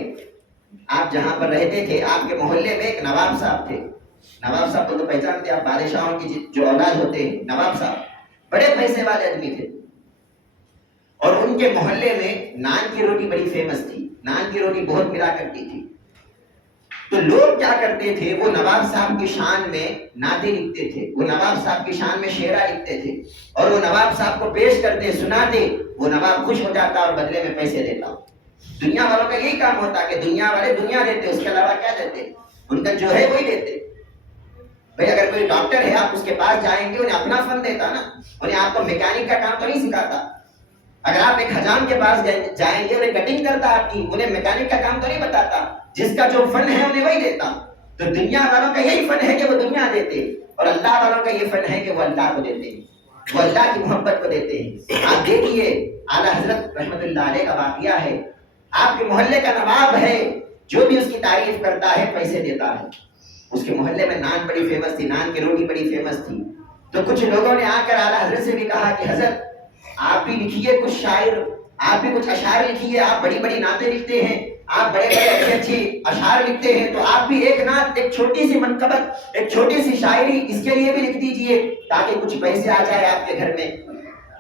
آپ جہاں پر رہتے تھے، آپ کے محلے میں ایک نواب صاحب تھے۔ نواب صاحب کو تو پہچانتے آپ، بادشاہوں کی جو اولاد ہوتے ہیں، نواب صاحب بڑے پیسے والے آدمی تھے۔ اور ان کے محلے میں نان کی روٹی بڑی فیمس تھی، نان کی روٹی بہت ملا کرتی تھی۔ تو لوگ کیا کرتے تھے، وہ نواب صاحب کی شان میں نعتیں لکھتے تھے، وہ نواب صاحب کی شان میں شعرا لکھتے تھے اور وہ نواب صاحب کو پیش کرتے، سناتے۔ وہ نواب خوش ہو جاتا اور بدلے میں پیسے دیتا۔ دنیا والوں کا یہی کام ہوتا کہ دنیا والے دنیا دیتے، اس کے علاوہ کیا دیتے؟ ان کا جو ہے وہی دیتے۔ بھئی اگر کوئی ڈاکٹر ہے، آپ اس کے پاس جائیں گے، انہیں اپنا فن دیتا نا، انہیں آپ کو میکینک کا کام تو نہیں سکھاتا۔ اگر آپ ایک حجام کے پاس جائیں گے، انہیں کٹنگ کرتا آپ کی، انہیں میکینک کا کام تو نہیں بتاتا۔ جس کا جو فن ہے انہیں وہی دیتا۔ تو دنیا والوں کا یہی فن ہے کہ وہ دنیا دیتے، اور اللہ والوں کا یہ فن ہے کہ وہ اللہ کو دیتے ہیں، وہ اللہ کی محبت کو دیتے ہیں۔ آپ دیکھیے اعلیٰ حضرت رحمت اللہ علیہ کا واقعہ ہے۔ آپ کے محلے کا نواب ہے، جو بھی اس کی تعریف کرتا ہے پیسے دیتا ہے۔ اس کے محلے میں نان بڑی فیمس تھی، نان کی روٹی بڑی فیمس تھی۔ تو کچھ لوگوں نے آ کر اعلیٰ حضرت سے بھی کہا کہ حضرت آپ بھی لکھیے کچھ شاعر، آپ بھی کچھ اشعار لکھیے، آپ بڑی بڑی نعتیں لکھتے ہیں، آپ بڑے بڑے اچھی اچھی اشعار لکھتے ہیں، تو آپ بھی ایک نعت، ایک چھوٹی سی منقبت، ایک چھوٹی سی شاعری اس کے لیے بھی لکھ دیجئے، تاکہ کچھ پیسے آ جائے آپ کے گھر میں،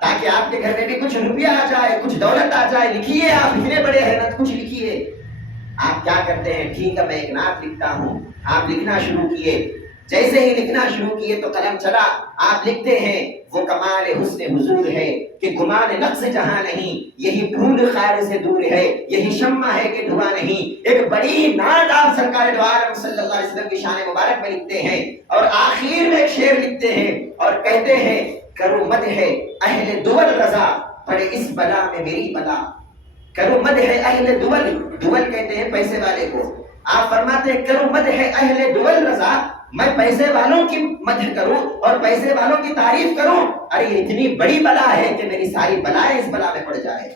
تاکہ آپ کے گھر میں بھی کچھ روپیہ آ جائے، کچھ دولت آ جائے۔ لکھیے، آپ اتنے بڑے ہیں نا، کچھ لکھیے۔ آپ کیا کرتے ہیں؟ ٹھیک ہے میں ایک نعت لکھتا ہوں۔ آپ لکھنا شروع کیے۔ جیسے ہی لکھنا شروع کیے تو قلم چلا۔ آپ لکھتے ہیں وہ کمال حسن حضور ہے کہ گمان نقص جہاں نہیں، یہی پھول خیر سے دور ہے، یہی شمع ہے کہ دھواں نہیں۔ ایک بڑی نعت آپ سرکار دو عالم صلی اللہ علیہ وسلم کی شان مبارک میں لکھتے ہیں، اور آخر میں ایک شعر لکھتے ہیں اور کہتے ہیں کرو مدح اہل دول رضا پڑے اس بلا میں میری بلا۔ کرو مدح اہل دول، دول کہتے ہیں پیسے والے کو۔ آپ فرماتے ہیں کرو مدح اہل دول رضا، میں پیسے والوں کی مدح کروں اور پیسے والوں کی تعریف کروں، ارے یہ اتنی بڑی بلا ہے کہ میری ساری بلائیں اس بلا میں پڑ جائے۔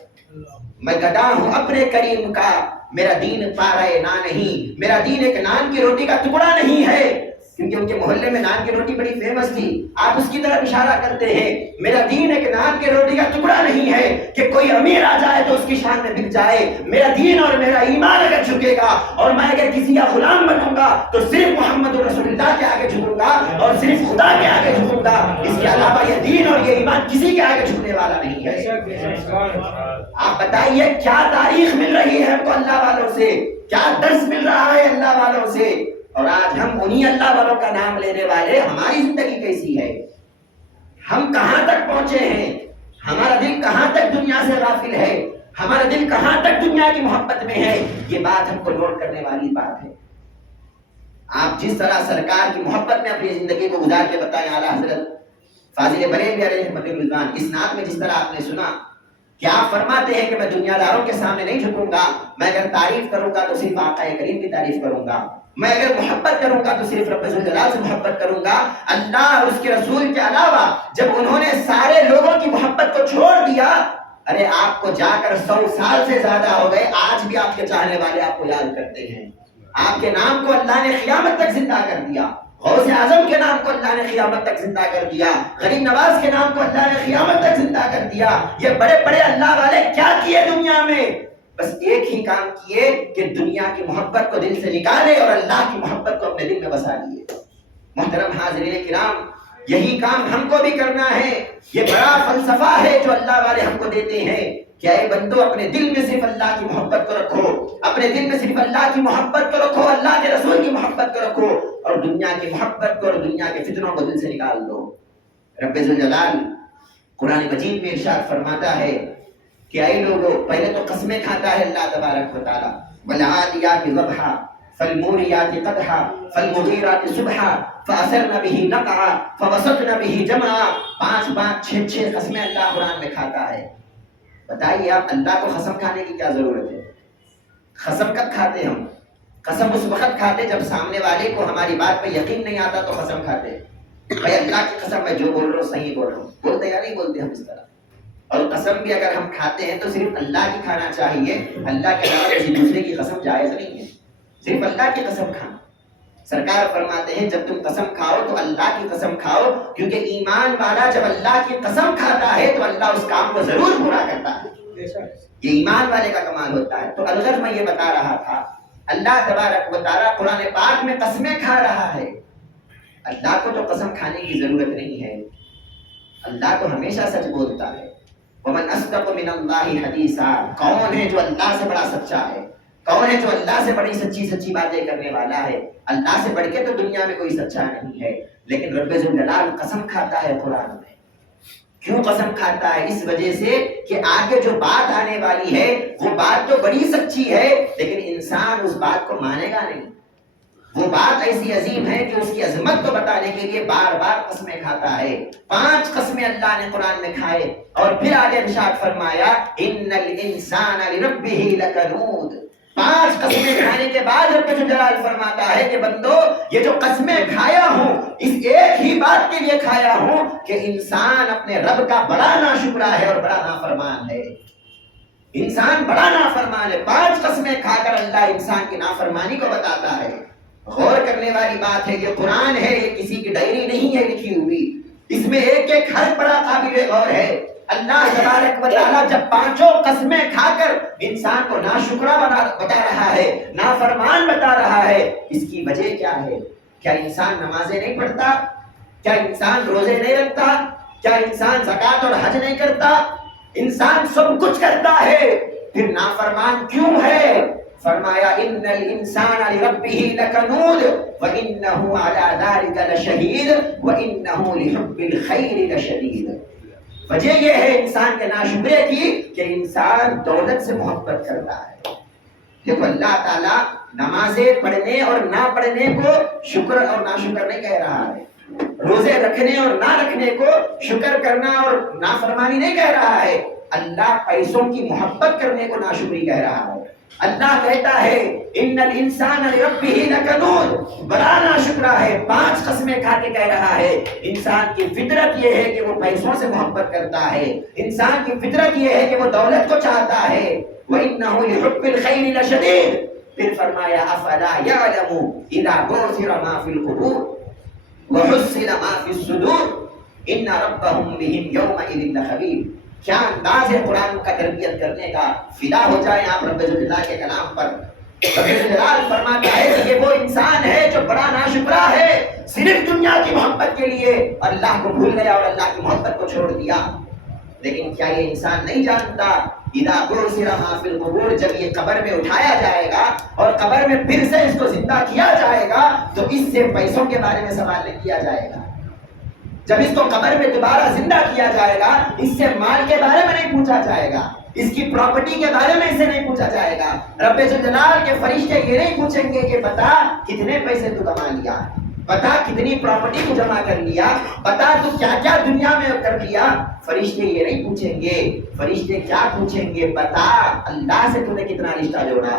میں گدا ہوں اپنے کریم کا، میرا دین پارے نا نہیں، میرا دین ایک نان کی روٹی کا ٹکڑا نہیں ہے، کیونکہ ان کے محلے میں نان کی روٹی بڑی فیمس تھی۔ آپ اس کی طرف اشارہ کرتے ہیں، میرا دین ایک نان کی روٹی کا ٹکڑا نہیں ہے کہ کوئی امیر آ جائے تو اس کی شان میں بک جائے۔ میرا دین اور میرا ایمان اگر جھکے گا اور میں اگر کسی کا غلام بنوں گا تو صرف محمد رسول اللہ کے آگے جھکوں گا اور صرف خدا کے آگے جھکوں گا، اس کے علاوہ یہ دین اور یہ ایمان کسی کے آگے جھکنے والا نہیں ہے۔ آپ بتائیے کیا تاریخ مل رہی ہے ہم کو اللہ والوں سے، کیا درس مل رہا ہے اللہ والوں سے؟ اور آج ہم انہی اللہ والوں کا نام لینے والے، ہماری زندگی کیسی ہے؟ ہم کہاں تک پہنچے ہیں؟ ہمارا دل کہاں تک دنیا سے غافل ہے؟ ہمارا دل کہاں تک دنیا کی محبت میں ہے؟ یہ بات ہم کو نوٹ کرنے والی بات ہے۔ آپ جس طرح سرکار کی محبت میں اپنی زندگی کو گزار کے بتائیں، اعلیٰ حضرت فاضل بریلوی علیہ رحمۃ اللہ، اسناد میں جس طرح آپ نے سنا کہ آپ فرماتے ہیں کہ میں دنیا داروں کے سامنے نہیں جھکوں گا، میں اگر تعریف کروں گا تو صرف آقا کریم کی تعریف کروں گا، میں اگر محبت کروں گا تو صرف رب ذوالجلال سے محبت کروں گا۔ اللہ اور اس کے رسول کے علاوہ جب انہوں نے سارے لوگوں کی محبت کو چھوڑ دیا، ارے آپ کو جا کر 100 سال سے زیادہ ہو گئے، آج بھی آپ کے چاہنے والے آپ کو یاد کرتے ہیں۔ آپ کے نام کو اللہ نے قیامت تک زندہ کر دیا، غوث اعظم کے نام کو اللہ نے قیامت تک زندہ کر دیا، غریب نواز کے نام کو اللہ نے قیامت تک زندہ کر دیا۔ یہ بڑے بڑے اللہ والے کیا کیے دنیا میں؟ بس ایک ہی کام کیے کہ دنیا کی محبت کو دل سے نکالے اور اللہ کی محبت کو اپنے دل میں بسا لیے۔ محترم حاضرین کرام، یہی کام ہم کو بھی کرنا ہے۔ یہ بڑا فلسفہ ہے جو اللہ والے ہم کو دیتے ہیں کہ اے بندو، اپنے دل میں صرف اللہ کی محبت کو رکھو، اپنے دل میں صرف اللہ کی محبت کو رکھو، اللہ کے رسول کی محبت کو رکھو، اور دنیا کی محبت کو اور دنیا کے فتنوں کو دل سے نکال دو۔ رب ذوالجلال قرآن مجید میں ارشاد فرماتا ہے کہ اے لوگوں، پہلے تو قسمیں کھاتا ہے اللہ تبارک و تعالیٰ، وَالْعَادِيَاتِ ضَبْحًا فَالْمُورِيَاتِ قَدْحًا فَالْمُغِيرَاتِ صُبْحًا فَأَثَرْنَ بِهِ نَقْعًا فَوَسَطْنَ بِهِ جَمْعًا۔ 5 6 قسمیں اللہ قرآن میں کھاتا ہے۔ بتائیے آپ، اللہ کو قسم کھانے کی کیا ضرورت ہے؟ قسم کب کھاتے ہم؟ قسم اس وقت کھاتے جب سامنے والے کو ہماری بات پہ یقین نہیں آتا تو قسم کھاتے، بھائی اللہ کی قسم میں جو بول رہا ہوں صحیح بول رہا ہوں۔ بولتے یا نہیں بولتے ہم اس طرح؟ اور قسم بھی اگر ہم کھاتے ہیں تو صرف اللہ کی کھانا چاہیے، اللہ کے علاوہ کسی دوسرے کی قسم جائز نہیں ہے، صرف اللہ کی قسم کھانا۔ سرکار فرماتے ہیں جب تم قسم کھاؤ تو اللہ کی قسم کھاؤ، کیونکہ ایمان والا جب اللہ کی قسم کھاتا ہے تو اللہ اس کام کو ضرور پورا کرتا ہے۔ یہ ایمان والے کا کمال ہوتا ہے۔ تو الغرض میں یہ بتا رہا تھا، اللہ تبارک و تعالیٰ قرآن پاک میں قسمیں کھا رہا ہے۔ اللہ کو تو قسم کھانے کی ضرورت نہیں ہے، اللہ تو ہمیشہ سچ بولتا ہے۔ وَمَنْ أَصْدَقُ مِنَ اللَّهِ حَدِيثًا، کون ہے جو اللہ سے بڑا سچا ہے؟ کون ہے جو اللہ سے بڑی سچی باتیں کرنے والا ہے؟ اللہ سے بڑھ کے تو دنیا میں کوئی سچا نہیں ہے۔ لیکن رب ذوالجلال قسم کھاتا ہے قرآن میں۔ کیوں قسم کھاتا ہے؟ اس وجہ سے کہ آگے جو بات آنے والی ہے وہ بات تو بڑی سچی ہے، لیکن انسان اس بات کو مانے گا نہیں۔ وہ بات ایسی عظیم ہے کہ اس کی عظمت کو بتانے کے لیے بار بار قسمیں کھاتا ہے۔ 5 قسمیں اللہ نے قرآن میں کھائے، اور پھر آگے ارشاد فرمایا ان الانسان لربہ لکنود۔ 5 قسمیں کھانے کے بعد رب جلال فرماتا ہے کہ بندو، یہ جو قسمیں کھایا ہوں اس ایک ہی بات کے لیے کھایا ہوں کہ انسان اپنے رب کا بڑا ناشکرا ہے اور بڑا نافرمان ہے۔ انسان بڑا نافرمان ہے۔ 5 قسمیں کھا کر اللہ انسان کی نافرمانی کو بتاتا ہے۔ غور کرنے والی بات ہے، یہ قرآن ہے، یہ کسی کی ڈائری نہیں ہے لکھی ہوئی، اس میں ایک ایک حرف بڑا قابل غور ہے۔ اللہ تبارک و تعالیٰ جب 5 قسمیں کھا کر انسان کو ناشکرا بتا رہا ہے، نافرمان بتا رہا ہے، اس کی وجہ کیا ہے؟ کیا انسان نمازیں نہیں پڑھتا؟ کیا انسان روزے نہیں رکھتا؟ کیا انسان زکوٰۃ اور حج نہیں کرتا؟ انسان سب کچھ کرتا ہے، پھر نافرمان کیوں ہے؟ فرمایا ان الانسان لربہ لکنود وانہ علی ذلک لشہید وانہ لحب الخیر لشدید۔ وجہ یہ ہے انسان کے ناشکرے کی کہ انسان دولت سے محبت کرتا ہے۔ دیکھو اللہ تعالیٰ نمازیں پڑھنے اور نہ پڑھنے کو شکر اور ناشکر نہیں کہہ رہا ہے، روزے رکھنے اور نہ رکھنے کو شکر کرنا اور نافرمانی نہیں کہہ رہا ہے۔ اللہ پیسوں کی محبت کرنے کو ناشکری کہہ رہا ہے۔ اللہ کہتا ہے ان الانسان لربہ لکنود، بڑا ناشکرا ہے۔ 5 قسمیں کھا کے کہہ رہا ہے انسان کی فطرت یہ ہے کہ وہ پیسوں سے محبت کرتا ہے، انسان کی فطرت یہ ہے کہ وہ دولت کو چاہتا ہے۔ وَإِنَّهُ لِحُبِّ الْخَيْرِ لَشَدِيدٌ، پھر فرمایا افلا يعلم اذا بعثر ما في القبور وحصل ما في الصدور ان ربهم بهم يومئذ لخبير۔ کیا انداز ہے قرآن کا تربیت کرنے کا، فدا ہو جائیں آپ رب ذوالجلال کے کلام پر۔ رب ذوالجلال فرماتا ہے کہ یہ وہ انسان ہے جو بڑا ناشکرا ہے، صرف دنیا کی محبت کے لیے اللہ کو بھول گیا اور اللہ کی محبت کو چھوڑ دیا۔ لیکن کیا یہ انسان نہیں جانتا اذا بعثر ما فی القبور، جب یہ قبر میں اٹھایا جائے گا اور قبر میں پھر سے اس کو زندہ کیا جائے گا تو اس سے پیسوں کے بارے میں سوال نہیں کیا جائے گا. جب اس کو قبر میں دوبارہ زندہ کیا جائے گا اس سے مال کے بارے میں نہیں پوچھا جائے گا، اس کی پراپرٹی کے بارے میں اسے نہیں پوچھا جائے گا. رب جلال کے فرشتے یہ نہیں پوچھیں گے کہ بتا کتنے پیسے تو کما لیا، بتا کتنی پراپرٹی کو جمع کر لیا، بتا تو کیا کیا دنیا میں کر لیا. فرشتے یہ نہیں پوچھیں گے، فرشتے کیا پوچھیں گے؟ بتا اللہ سے تو نے کتنا رشتہ جوڑا،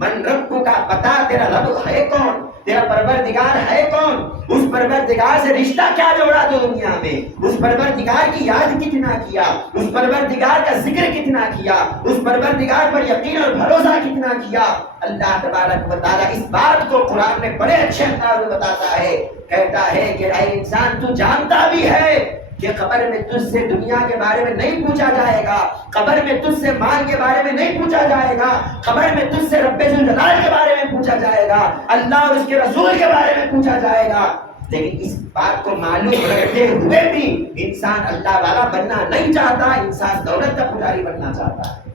من رب کا بتا تیرا رب ہے کون، تیرا پروردگار ہے کون، اس پروردگار سے رشتہ کیا جوڑا تو دنیا میں، اس پروردگار کی یاد کتنا کیا، اس پروردگار کا ذکر کتنا کیا، اس پروردگار پر یقین اور بھروسہ کتنا کیا. اللہ تبارک و تعالیٰ اس بات کو قرآن میں بڑے اچھے انداز میں بتاتا ہے، کہتا ہے کہ اے انسان تو جانتا بھی ہے کہ قبر میں تجھ سے دنیا کے بارے میں نہیں پوچھا جائے گا، قبر میں تجھ سے مال کے بارے میں نہیں پوچھا جائے گا، قبر میں تجھ سے رب ذوالجلال کے بارے میں پوچھا جائے گا، اللہ اور اس کے رسول کے بارے میں پوچھا جائے گا. لیکن اس بات کو معلوم رکھتے ہوئے بھی انسان اللہ والا بننا نہیں چاہتا، انسان دولت کا پجاری بننا چاہتا ہے.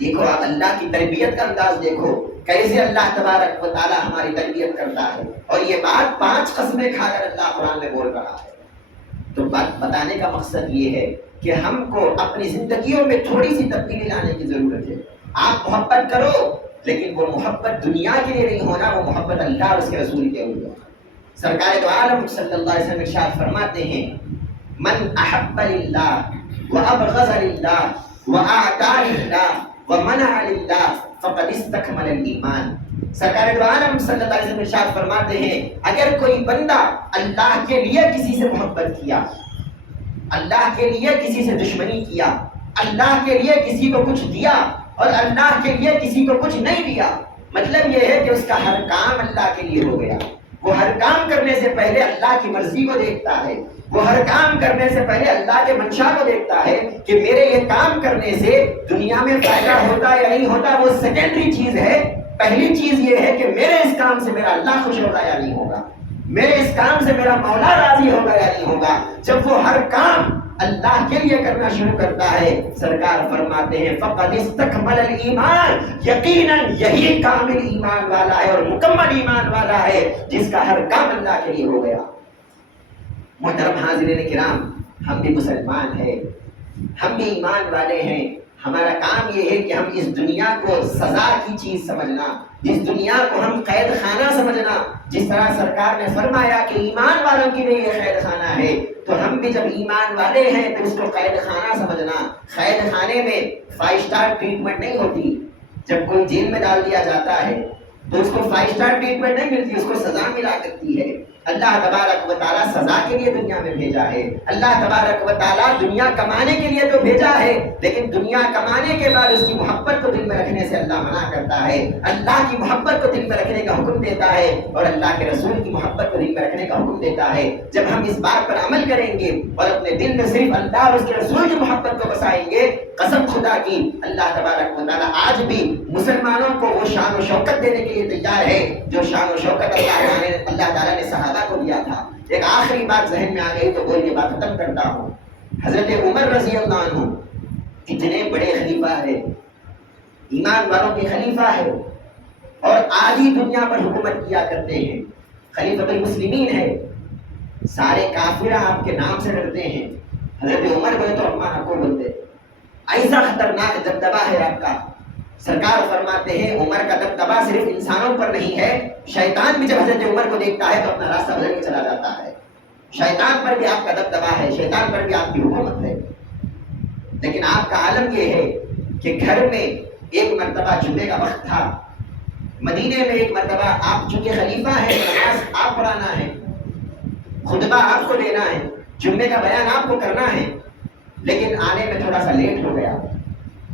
دیکھو اللہ کی تربیت کا انداز دیکھو کیسے اللہ تبارک و تعالیٰ ہماری تربیت کرتا ہے. اور یہ بات 5 قسمیں کھا کر اللہ قرآن میں بول رہا ہے. تو بات بتانے کا مقصد یہ ہے کہ ہم کو اپنی زندگیوں میں تھوڑی سی تبدیلی لانے کی ضرورت ہے. آپ محبت کرو لیکن وہ محبت دنیا کے لیے نہیں ہونا، وہ محبت اللہ اور اس کے رسول کے لیے. سرکار دو عالم صلی اللہ علیہ وسلم ارشاد فرماتے ہیں من احب للہ وابغض للہ واعطى للہ ومنع للہ فقد استکمل الایمان. سرکار دو عالم صلی اللہ علیہ وسلم ارشاد فرماتے ہیں اگر کوئی بندہ اللہ کے لیے کسی سے محبت کیا، اللہ کے لیے کسی سے دشمنی کیا، اللہ کے لیے کسی کو کچھ دیا اور اللہ کے لیے کسی کو کچھ نہیں دیا، مطلب یہ ہے کہ اس کا ہر کام اللہ کے لیے ہو گیا. وہ ہر کام کرنے سے پہلے اللہ کی مرضی کو دیکھتا ہے، وہ ہر کام کرنے سے پہلے اللہ کے منشا کو دیکھتا ہے کہ میرے یہ کام کرنے سے دنیا میں فائدہ ہوتا یا نہیں ہوتا، وہ سیکنڈری چیز ہے. پہلی چیز یہ ہے کہ میرے اس کام سے میرا اللہ خوش ہوگا یا نہیں ہوگا، میرے اس کام سے میرا مولا راضی ہوگا یا نہیں ہوگا. جب وہ ہر کام اللہ کے لیے کرنا شروع کرتا ہے سرکار فرماتے ہیں فقد استکمل الایمان، یقیناً یہی کامل ایمان والا ہے اور مکمل ایمان والا ہے جس کا ہر کام اللہ کے لیے ہو گیا. محترم حاضرین کرام، ہم بھی مسلمان ہیں، ہم بھی ایمان والے ہیں. ہمارا کام یہ ہے کہ ہم اس دنیا کو سزا کی چیز سمجھنا، اس دنیا کو ہم قید خانہ سمجھنا. جس طرح سرکار نے فرمایا کہ ایمان والوں کے لیے یہ قید خانہ ہے، تو ہم بھی جب ایمان والے ہیں تو اس کو قید خانہ سمجھنا. قید خانے میں 5 اسٹار ٹریٹمنٹ نہیں ہوتی. جب کوئی جیل میں ڈال دیا جاتا ہے تو اس کو 5 اسٹار ٹریٹمنٹ نہیں ملتی، اس کو سزا ملا کرتی ہے. اللہ تبارک و تعالیٰ سزا کے لیے دنیا میں بھیجا ہے. اللہ تبارک و تعالیٰ دنیا کمانے کے لیے تو بھیجا ہے، لیکن دنیا کمانے کے بعد اس کی محبت کو دل میں رکھنے سے اللہ منع کرتا ہے. اللہ کی محبت کو دل میں رکھنے کا حکم دیتا ہے اور اللہ کے رسول کی محبت کو دل میں رکھنے کا حکم دیتا ہے. جب ہم اس بات پر عمل کریں گے اور اپنے دل میں صرف اللہ اور اس کے رسول کی محبت کو بسائیں گے، قسم خدا کی اللہ تبارک و تعالیٰ آج بھی مسلمانوں کو وہ شان و شوکت دینے کے لیے تیار ہے جو شان و شوکت اللہ تعالیٰ نے صحابہ کو دیا تھا. ایک آخری بات ذہن میں آ گئی تو بول کے بات ختم کرتا ہوں. حضرت عمر رضی اللہ عنہ اتنے بڑے خلیفہ ہے، ایمان والوں کے خلیفہ ہے اور آدھی دنیا پر حکومت کیا کرتے ہیں، خلیفۃ المسلمین ہے. سارے کافرہ آپ کے نام سے ڈرتے ہیں. حضرت عمر بولے تو اما کو بولتے. ایسا خطرناک دبدبہ ہے آپ کا. سرکار فرماتے ہیں عمر کا دبدبہ صرف انسانوں پر نہیں ہے، شیطان بھی جب حضرت عمر کو دیکھتا ہے تو اپنا راستہ بدل کے چلا جاتا ہے. شیطان پر بھی آپ کا دبدبہ ہے، شیطان پر بھی آپ کی حکومت ہے. لیکن آپ کا عالم یہ ہے کہ گھر میں ایک مرتبہ جمعے کا وقت تھا، مدینے میں ایک مرتبہ آپ چونکہ خلیفہ ہیں، نماز آپ پڑھانا ہے، خطبہ آپ کو دینا ہے، جمعے کا بیان آپ کو کرنا ہے، لیکن آنے میں تھوڑا سا لیٹ ہو گیا.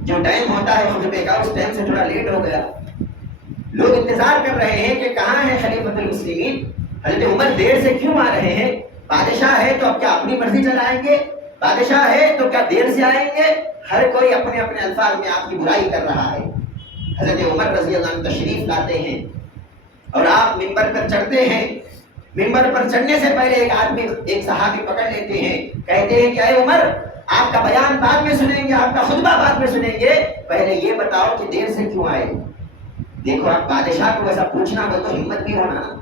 جو ٹائم ہوتا ہے خطبے کا اس ٹائم سے تھوڑا لیٹ ہو گیا. لوگ انتظار کر رہے ہیں کہ کہاں ہے خلیفۃ المسلمین، حضرت عمر دیر سے کیوں آ رہے ہیں؟ بادشاہ ہے تو اب کیا اپنی مرضی چلائیں گے؟ بادشاہ ہے تو کیا دیر سے آئیں گے؟ ہر کوئی اپنے اپنے الفاظ میں آپ کی برائی کر رہا ہے. حضرت عمر رضی اللہ عنہ تشریف لاتے ہیں اور آپ منبر پر چڑھتے ہیں. منبر پر چڑھنے سے پہلے ایک آدمی ایک صحابی پکڑ لیتے ہیں، کہتے ہیں کہ اے عمر آپ کا بیان بعد میں سنیں گے، آپ کا خطبہ بعد میں سنیں گے، پہلے یہ بتاؤ کہ دیر سے کیوں آئے؟ دیکھو آپ بادشاہ کو ایسا پوچھنا ہو تو ہمت بھی ہونا نا۔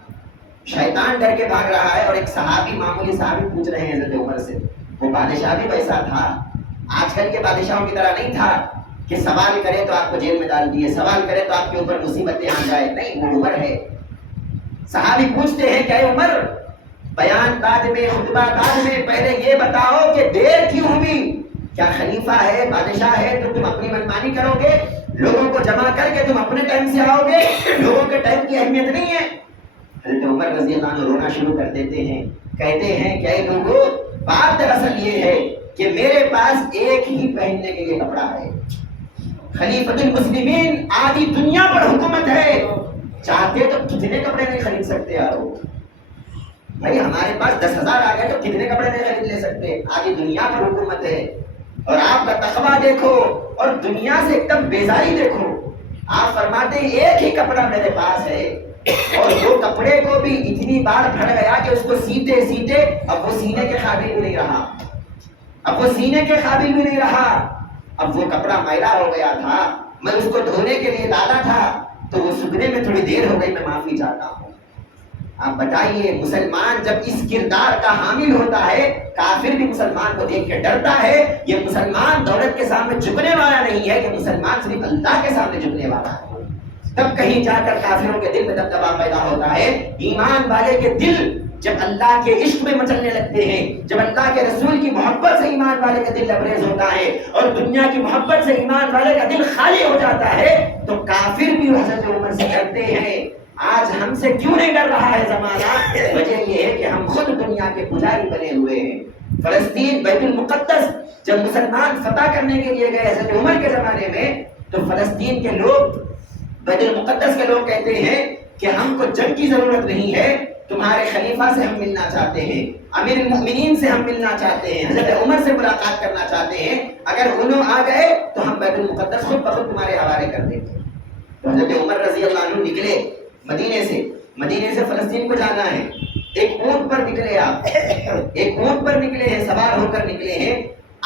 شیطان ڈر کے بھاگ رہا ہے اور ایک صحابی، معمولی صحابی پوچھ رہے ہیں حضرت عمر سے۔ وہ بادشاہ بھی ویسا تھا، آج کل کے بادشاہوں کی طرح نہیں تھا کہ سوال کرے تو آپ کو جیل میں ڈال دیے، سوال کرے تو آپ کے اوپر مصیبتیں آ جائے، نہیں، وہ عمر ہے۔ صحابی پوچھتے ہیں کہ اے عمر، بیان بعد میں، خطبہ بعد میں، پہلے یہ بتاؤ کہ دیر کیوں ہوئی؟ کیا خلیفہ ہے، بادشاہ ہے تو تم اپنی منمانی کرو گے؟ لوگوں کو جمع کر کے تم اپنے ٹائم سے آؤ گے؟ لوگوں کے ٹائم کی اہمیت نہیں ہے؟ حضرت عمر رضی اللہ عنہ رونا شروع کر دیتے ہیں، کہتے ہیں کہ اے لوگوں، بات دراصل یہ ہے کہ میرے پاس ایک ہی پہننے کے لیے کپڑا ہے۔ خلیفۃ المسلمین، آدھی دنیا پر حکومت ہے، چاہتے تو کتنے کپڑے نہیں خرید سکتے آپ؟ بھائی ہمارے پاس 10,000 آ گئے تو کتنے کپڑے نہیں خرید لے سکتے؟ آدھی دنیا پر حکومت ہے، اور آپ کا تقویٰ دیکھو اور دنیا سے ایک دم بیزاری دیکھو۔ آپ فرماتے ہیں ایک ہی کپڑا میرے پاس ہے، اور وہ کپڑے کو بھی اتنی بار پھٹ گیا کہ اس کو سیتے سیتے اب وہ سینے کے قابل بھی نہیں رہا، اب وہ سینے کے قابل بھی نہیں رہا، اب وہ کپڑا میلا ہو گیا تھا، میں اس کو دھونے کے لیے ڈالا تھا تو وہ سوکھنے میں تھوڑی دیر ہو گئی، میں معافی چاہتا ہوں۔ آپ بتائیے، مسلمان جب اس کردار کا حامل ہوتا ہے، کافر بھی مسلمان کو دیکھ کے ڈرتا ہے۔ یہ مسلمان دولت کے سامنے جھکنے والا نہیں ہے، کہ مسلمان صرف اللہ کے سامنے جھکنے والا ہے۔ تب کہیں جا کر کافروں کے دل میں دبدبا پیدا ہوتا ہے۔ ایمان والے کے دل جب اللہ کے عشق میں مچلنے لگتے ہیں، جب اللہ کے رسول کی محبت سے ایمان والے کا دل لبریز ہوتا ہے، اور دنیا کی محبت سے ایمان والے کا دل خالی ہو جاتا ہے، تو کافر بھی حضرت عمر سے ڈرتے ہیں۔ آج ہم سے کیوں نہیں ڈر رہا ہے زمانہ؟ وجہ یہ ہے کہ ہم خود دنیا کے پجاری بنے ہوئے ہیں۔ فلسطین، بیت المقدس جب مسلمان فتح کرنے کے لیے گئے حضرت عمر کے زمانے میں، تو فلسطین کے لوگ، بیت المقدس کے لوگ کہتے ہیں کہ ہم کو جنگ کی ضرورت نہیں ہے، تمہارے خلیفہ سے ہم ملنا چاہتے ہیں، امیر المؤمنین سے ہم ملنا چاہتے ہیں، حضرت عمر سے ملاقات کرنا چاہتے ہیں، اگر انہوں آ گئے تو ہم بیت المقدس خود بخود تمہارے حوالے کر دیں گے۔ تو حضرت عمر رضی اللہ عنہ نکلے مدینے سے فلسطین کو جانا ہے، ایک اونٹ پر نکلے، آپ ایک اونٹ پر نکلے ہیں، سوار ہو کر نکلے ہیں،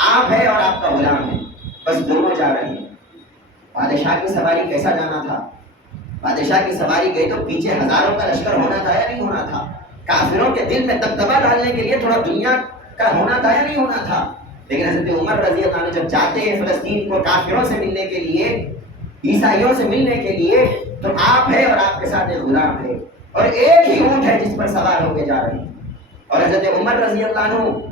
آپ ہے اور آپ کا غلام ہے، بس دونوں جا رہے ہیں۔ بادشاہ کی سواری کیسا جانا تھا؟ بادشاہ کی سواری گئی تو پیچھے ہزاروں کا لشکر ہونا تھا یا نہیں ہونا تھا؟ کافروں کے دل میں دبدبا ڈالنے کے لیے تھوڑا دنیا کا ہونا تھا یا نہیں ہونا تھا؟ لیکن حضرت عمر رضی اللہ عنہ جب جاتے ہیں فلسطین کو کافروں سے ملنے کے لیے، عیسائیوں سے ملنے کے لیے، تو آپ ہے اور آپ کے ساتھ ایک غلام ہے، اور ایک ہی اونٹ ہے جس پر سوار ہو کے جا رہے ہیں۔ اور حضرت عمر رضی اللہ عنہ،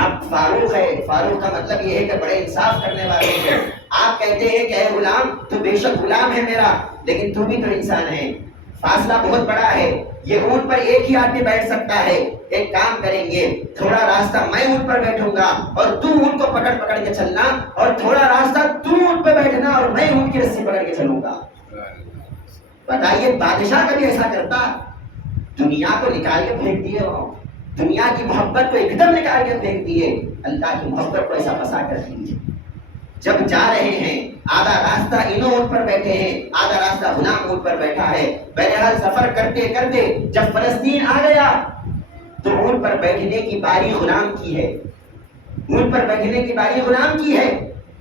آپ فاروق ہے، فاروق کا مطلب یہ ہے کہ بڑے انصاف کرنے والے ہیں۔ آپ کہتے ہیں کہ اے غلام، تو بے شک غلام ہے میرا، لیکن تو بھی تو انسان ہے، فاصلہ بہت بڑا ہے، یہ اونٹ پر ایک ہی آدمی بیٹھ سکتا ہے، ایک کام کریں گے، تھوڑا راستہ میں اونٹ پر بیٹھوں گا اور تو اونٹ کو پکڑ پکڑ کے چلنا، اور تھوڑا راستہ تو اونٹ پہ بیٹھنا اور میں اونٹ کی رسی پکڑ کے چلوں گا۔ بتائیے بادشاہ کبھی ایسا کرتا؟ دنیا کو نکال کے پھینک دیے، دنیا کی محبت کو ایک دم نکال کے پھینک دیے، اللہ کی محبت کو ایسا بسا کر دیے۔ جب جا رہے ہیں، آدھا راستہ انہوں اونٹ پر بیٹھے ہیں، آدھا راستہ غلام اونٹ پر بیٹھا ہے، بہرحال سفر کرتے کرتے جب فلسطین آ گیا تو اونٹ پر بیٹھنے کی باری غلام کی ہے، اونٹ پر بیٹھنے کی باری غلام کی ہے،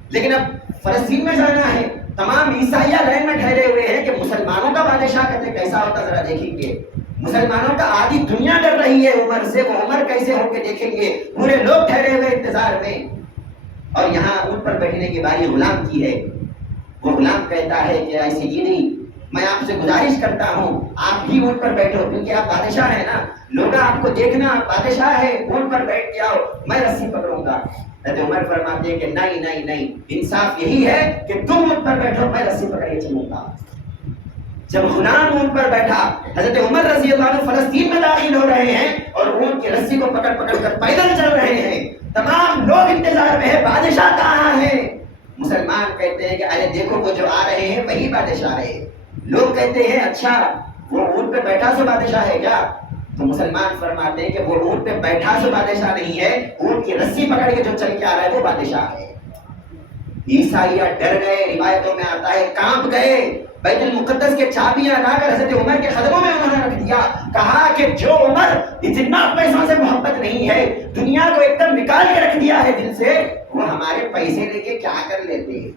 لیکن اب فلسطین میں جانا ہے۔ تمام عیسائیہ لائن میں ٹھہرے ہوئے ہیں کہ مسلمانوں کا بادشاہ کہتے کیسا ہوتا ذرا دیکھیں گے، مسلمانوں کا آدھی دنیا ڈر رہی ہے عمر سے، وہ عمر کیسے ہو کے دیکھیں گے، پورے لوگ ٹھہرے ہوئے انتظار میں، اور یہاں اونٹ پر بیٹھنے کی باری غلام کی ہے۔ وہ غلام کہتا ہے کہ ایسی جی میں آپ سے گزارش کرتا ہوں آپ ہی اونٹ پر بیٹھو، کیونکہ آپ بادشاہ ہیں نا، لوگ آپ کو دیکھنا، بادشاہ ہے، اونٹ پر بیٹھ کے آؤ، میں رسی پکڑوں گا۔ حضرت عمر فرماتے ہیں کہ نہیں نہیں نہیں، انصاف یہی ہے کہ تم اونٹ پر بیٹھو، میں رسی پکڑ کے چلوں گا۔ جب غلام اونٹ پر بیٹھا، حضرت عمر رضی اللہ عنہ فلسطین میں داخل ہو رہے ہیں اور اونٹ کی رسی کو پکڑ پکڑ کر پیدل چل رہے ہیں، تمام لوگ انتظار میں ہے بادشاہ کہاں ہے۔ مسلمان کہتے ہیں کہ ارے دیکھو وہ جو آ رہے ہیں وہی بادشاہ ہے، لوگ کہتے ہیں اچھا وہ اونٹ پہ بیٹھا سو بادشاہ ہے کیا؟ تو مسلمان فرماتے ہیں کہ وہ اونٹ پہ بیٹھا سو بادشاہ نہیں ہے، اونٹ کی رسی پکڑ کے جو چل کے آ رہا ہے وہ بادشاہ ہے۔ عیسائیہ ڈر گئے، روایتوں میں آتا ہے کانپ گئے، بیت المقدس کے چابیاں لا کر حضرت عمر کے قدموں میں انہوں نے رکھ دیا، کہا کہ جو عمر اتنا پیسوں سے محبت نہیں ہے، دنیا کو ایک دم نکال کے رکھ دیا ہے دل سے، وہ ہمارے پیسے لے کے کیا کر لیتے،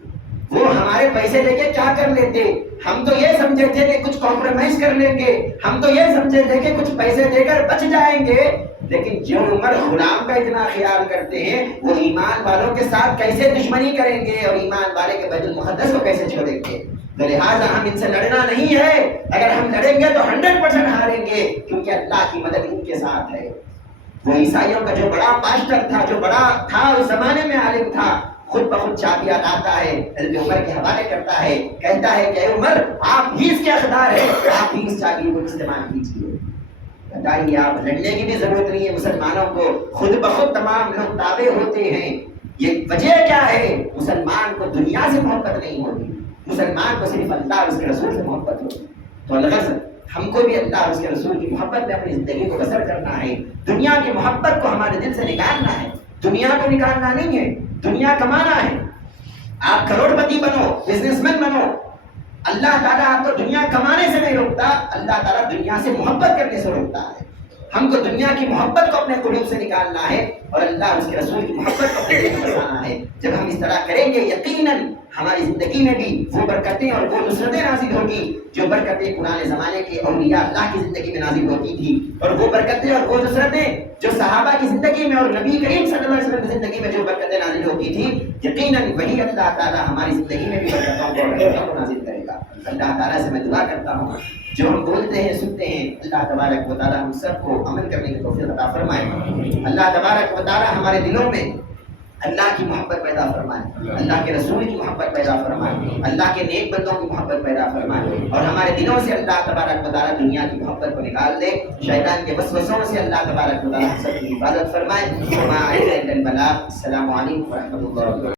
وہ ہمارے پیسے لے کے کیا کر لیتے؟ ہم تو یہ سمجھے تھے کہ کچھ کمپرومائز کر لیں گے، ہم تو یہ سمجھے تھے کہ کچھ پیسے دے کر بچ جائیں گے، لیکن جو عمر غلام کا اتنا خیال کرتے ہیں وہ ایمان والوں کے ساتھ کیسے دشمنی کریں گے اور ایمان والے کے بیت المقدس کو کیسے چھوڑیں گے؟ تو لہٰذا ہم ان سے لڑنا نہیں ہے، اگر ہم لڑیں گے تو 100% ہاریں گے، کیونکہ اللہ کی مدد ان کے ساتھ ہے۔ وہ عیسائیوں کا جو بڑا پاسٹر تھا، جو بڑا تھا اس زمانے میں عالم تھا، خود بخود چابیاں لاتا ہے، حضرت عمر کے حوالے کرتا ہے، کہتا ہے کہ اے عمر آپ ہی اس کے حقدار ہیں، آپ ہی اس چابی کو استعمال کیجیے۔ بتائیے آپ لڑنے کی بھی ضرورت نہیں ہے، مسلمانوں کو خود بخود تمام لوگ تابع ہوتے ہیں۔ یہ وجہ کیا ہے؟ مسلمان کو دنیا سے محبت نہیں ہوتی، مسلمان کو صرف اللہ اور اس کے رسول سے محبت ہوتی۔ تو الغرض ہم کو بھی اللہ اور اس کے رسول کی محبت میں اپنی زندگی کو بسر کرنا ہے، دنیا کی محبت کو ہمارے دل سے نکالنا ہے، دنیا کو نکالنا نہیں ہے، دنیا کمانا ہے۔ آپ کروڑ پتی بنو، بزنس مین بنو، اللہ تعالیٰ آپ کو دنیا کمانے سے نہیں روکتا، اللہ تعالیٰ دنیا سے محبت کرنے سے روکتا ہے۔ ہم کو دنیا کی محبت کو اپنے قلوب سے نکالنا ہے اور اللہ اور اس کے رسول کی محبت کو اپنے دل میں بسانا ہے۔ جب ہم اس طرح کریں گے یقیناً ہماری زندگی میں بھی وہ برکتیں اور وہ نصرتیں نازل ہوگی جو برکتیں پرانے زمانے کے اولیاء اللہ کی زندگی میں نازل ہوتی تھی، اور وہ برکتیں اور وہ نصرتیں جو صحابہ کی زندگی میں اور نبی کریم صلی اللہ علیہ وسلم کی زندگی میں جو برکتیں نازل ہوتی تھی، یقیناً وہی اللہ تعالیٰ ہماری زندگی میں بھی برکتوں کو نازل کرے گا۔ اللہ تعالیٰ سے میں دعا کرتا ہوں جو ہم بولتے ہیں سنتے ہیں، اللہ تبارک و تعالیٰ ہم سب کو عمل کرنے کی توفیق عطا فرمائے۔ اللہ تبارک و تعالیٰ ہمارے دلوں میں اللہ کی محبت پیدا فرمائے، اللہ کے رسول کی محبت پیدا فرمائے، اللہ کے نیک بندوں کی محبت پیدا فرمائے، اور ہمارے دلوں سے اللہ تبارک و تعالیٰ دنیا کی محبت کو نکال دے، شیطان کے وسوسوں سے اللہ تبارک و تعالیٰ ہم سب کی حفاظت فرمائے۔ السلام علیکم و رحمۃ اللہ۔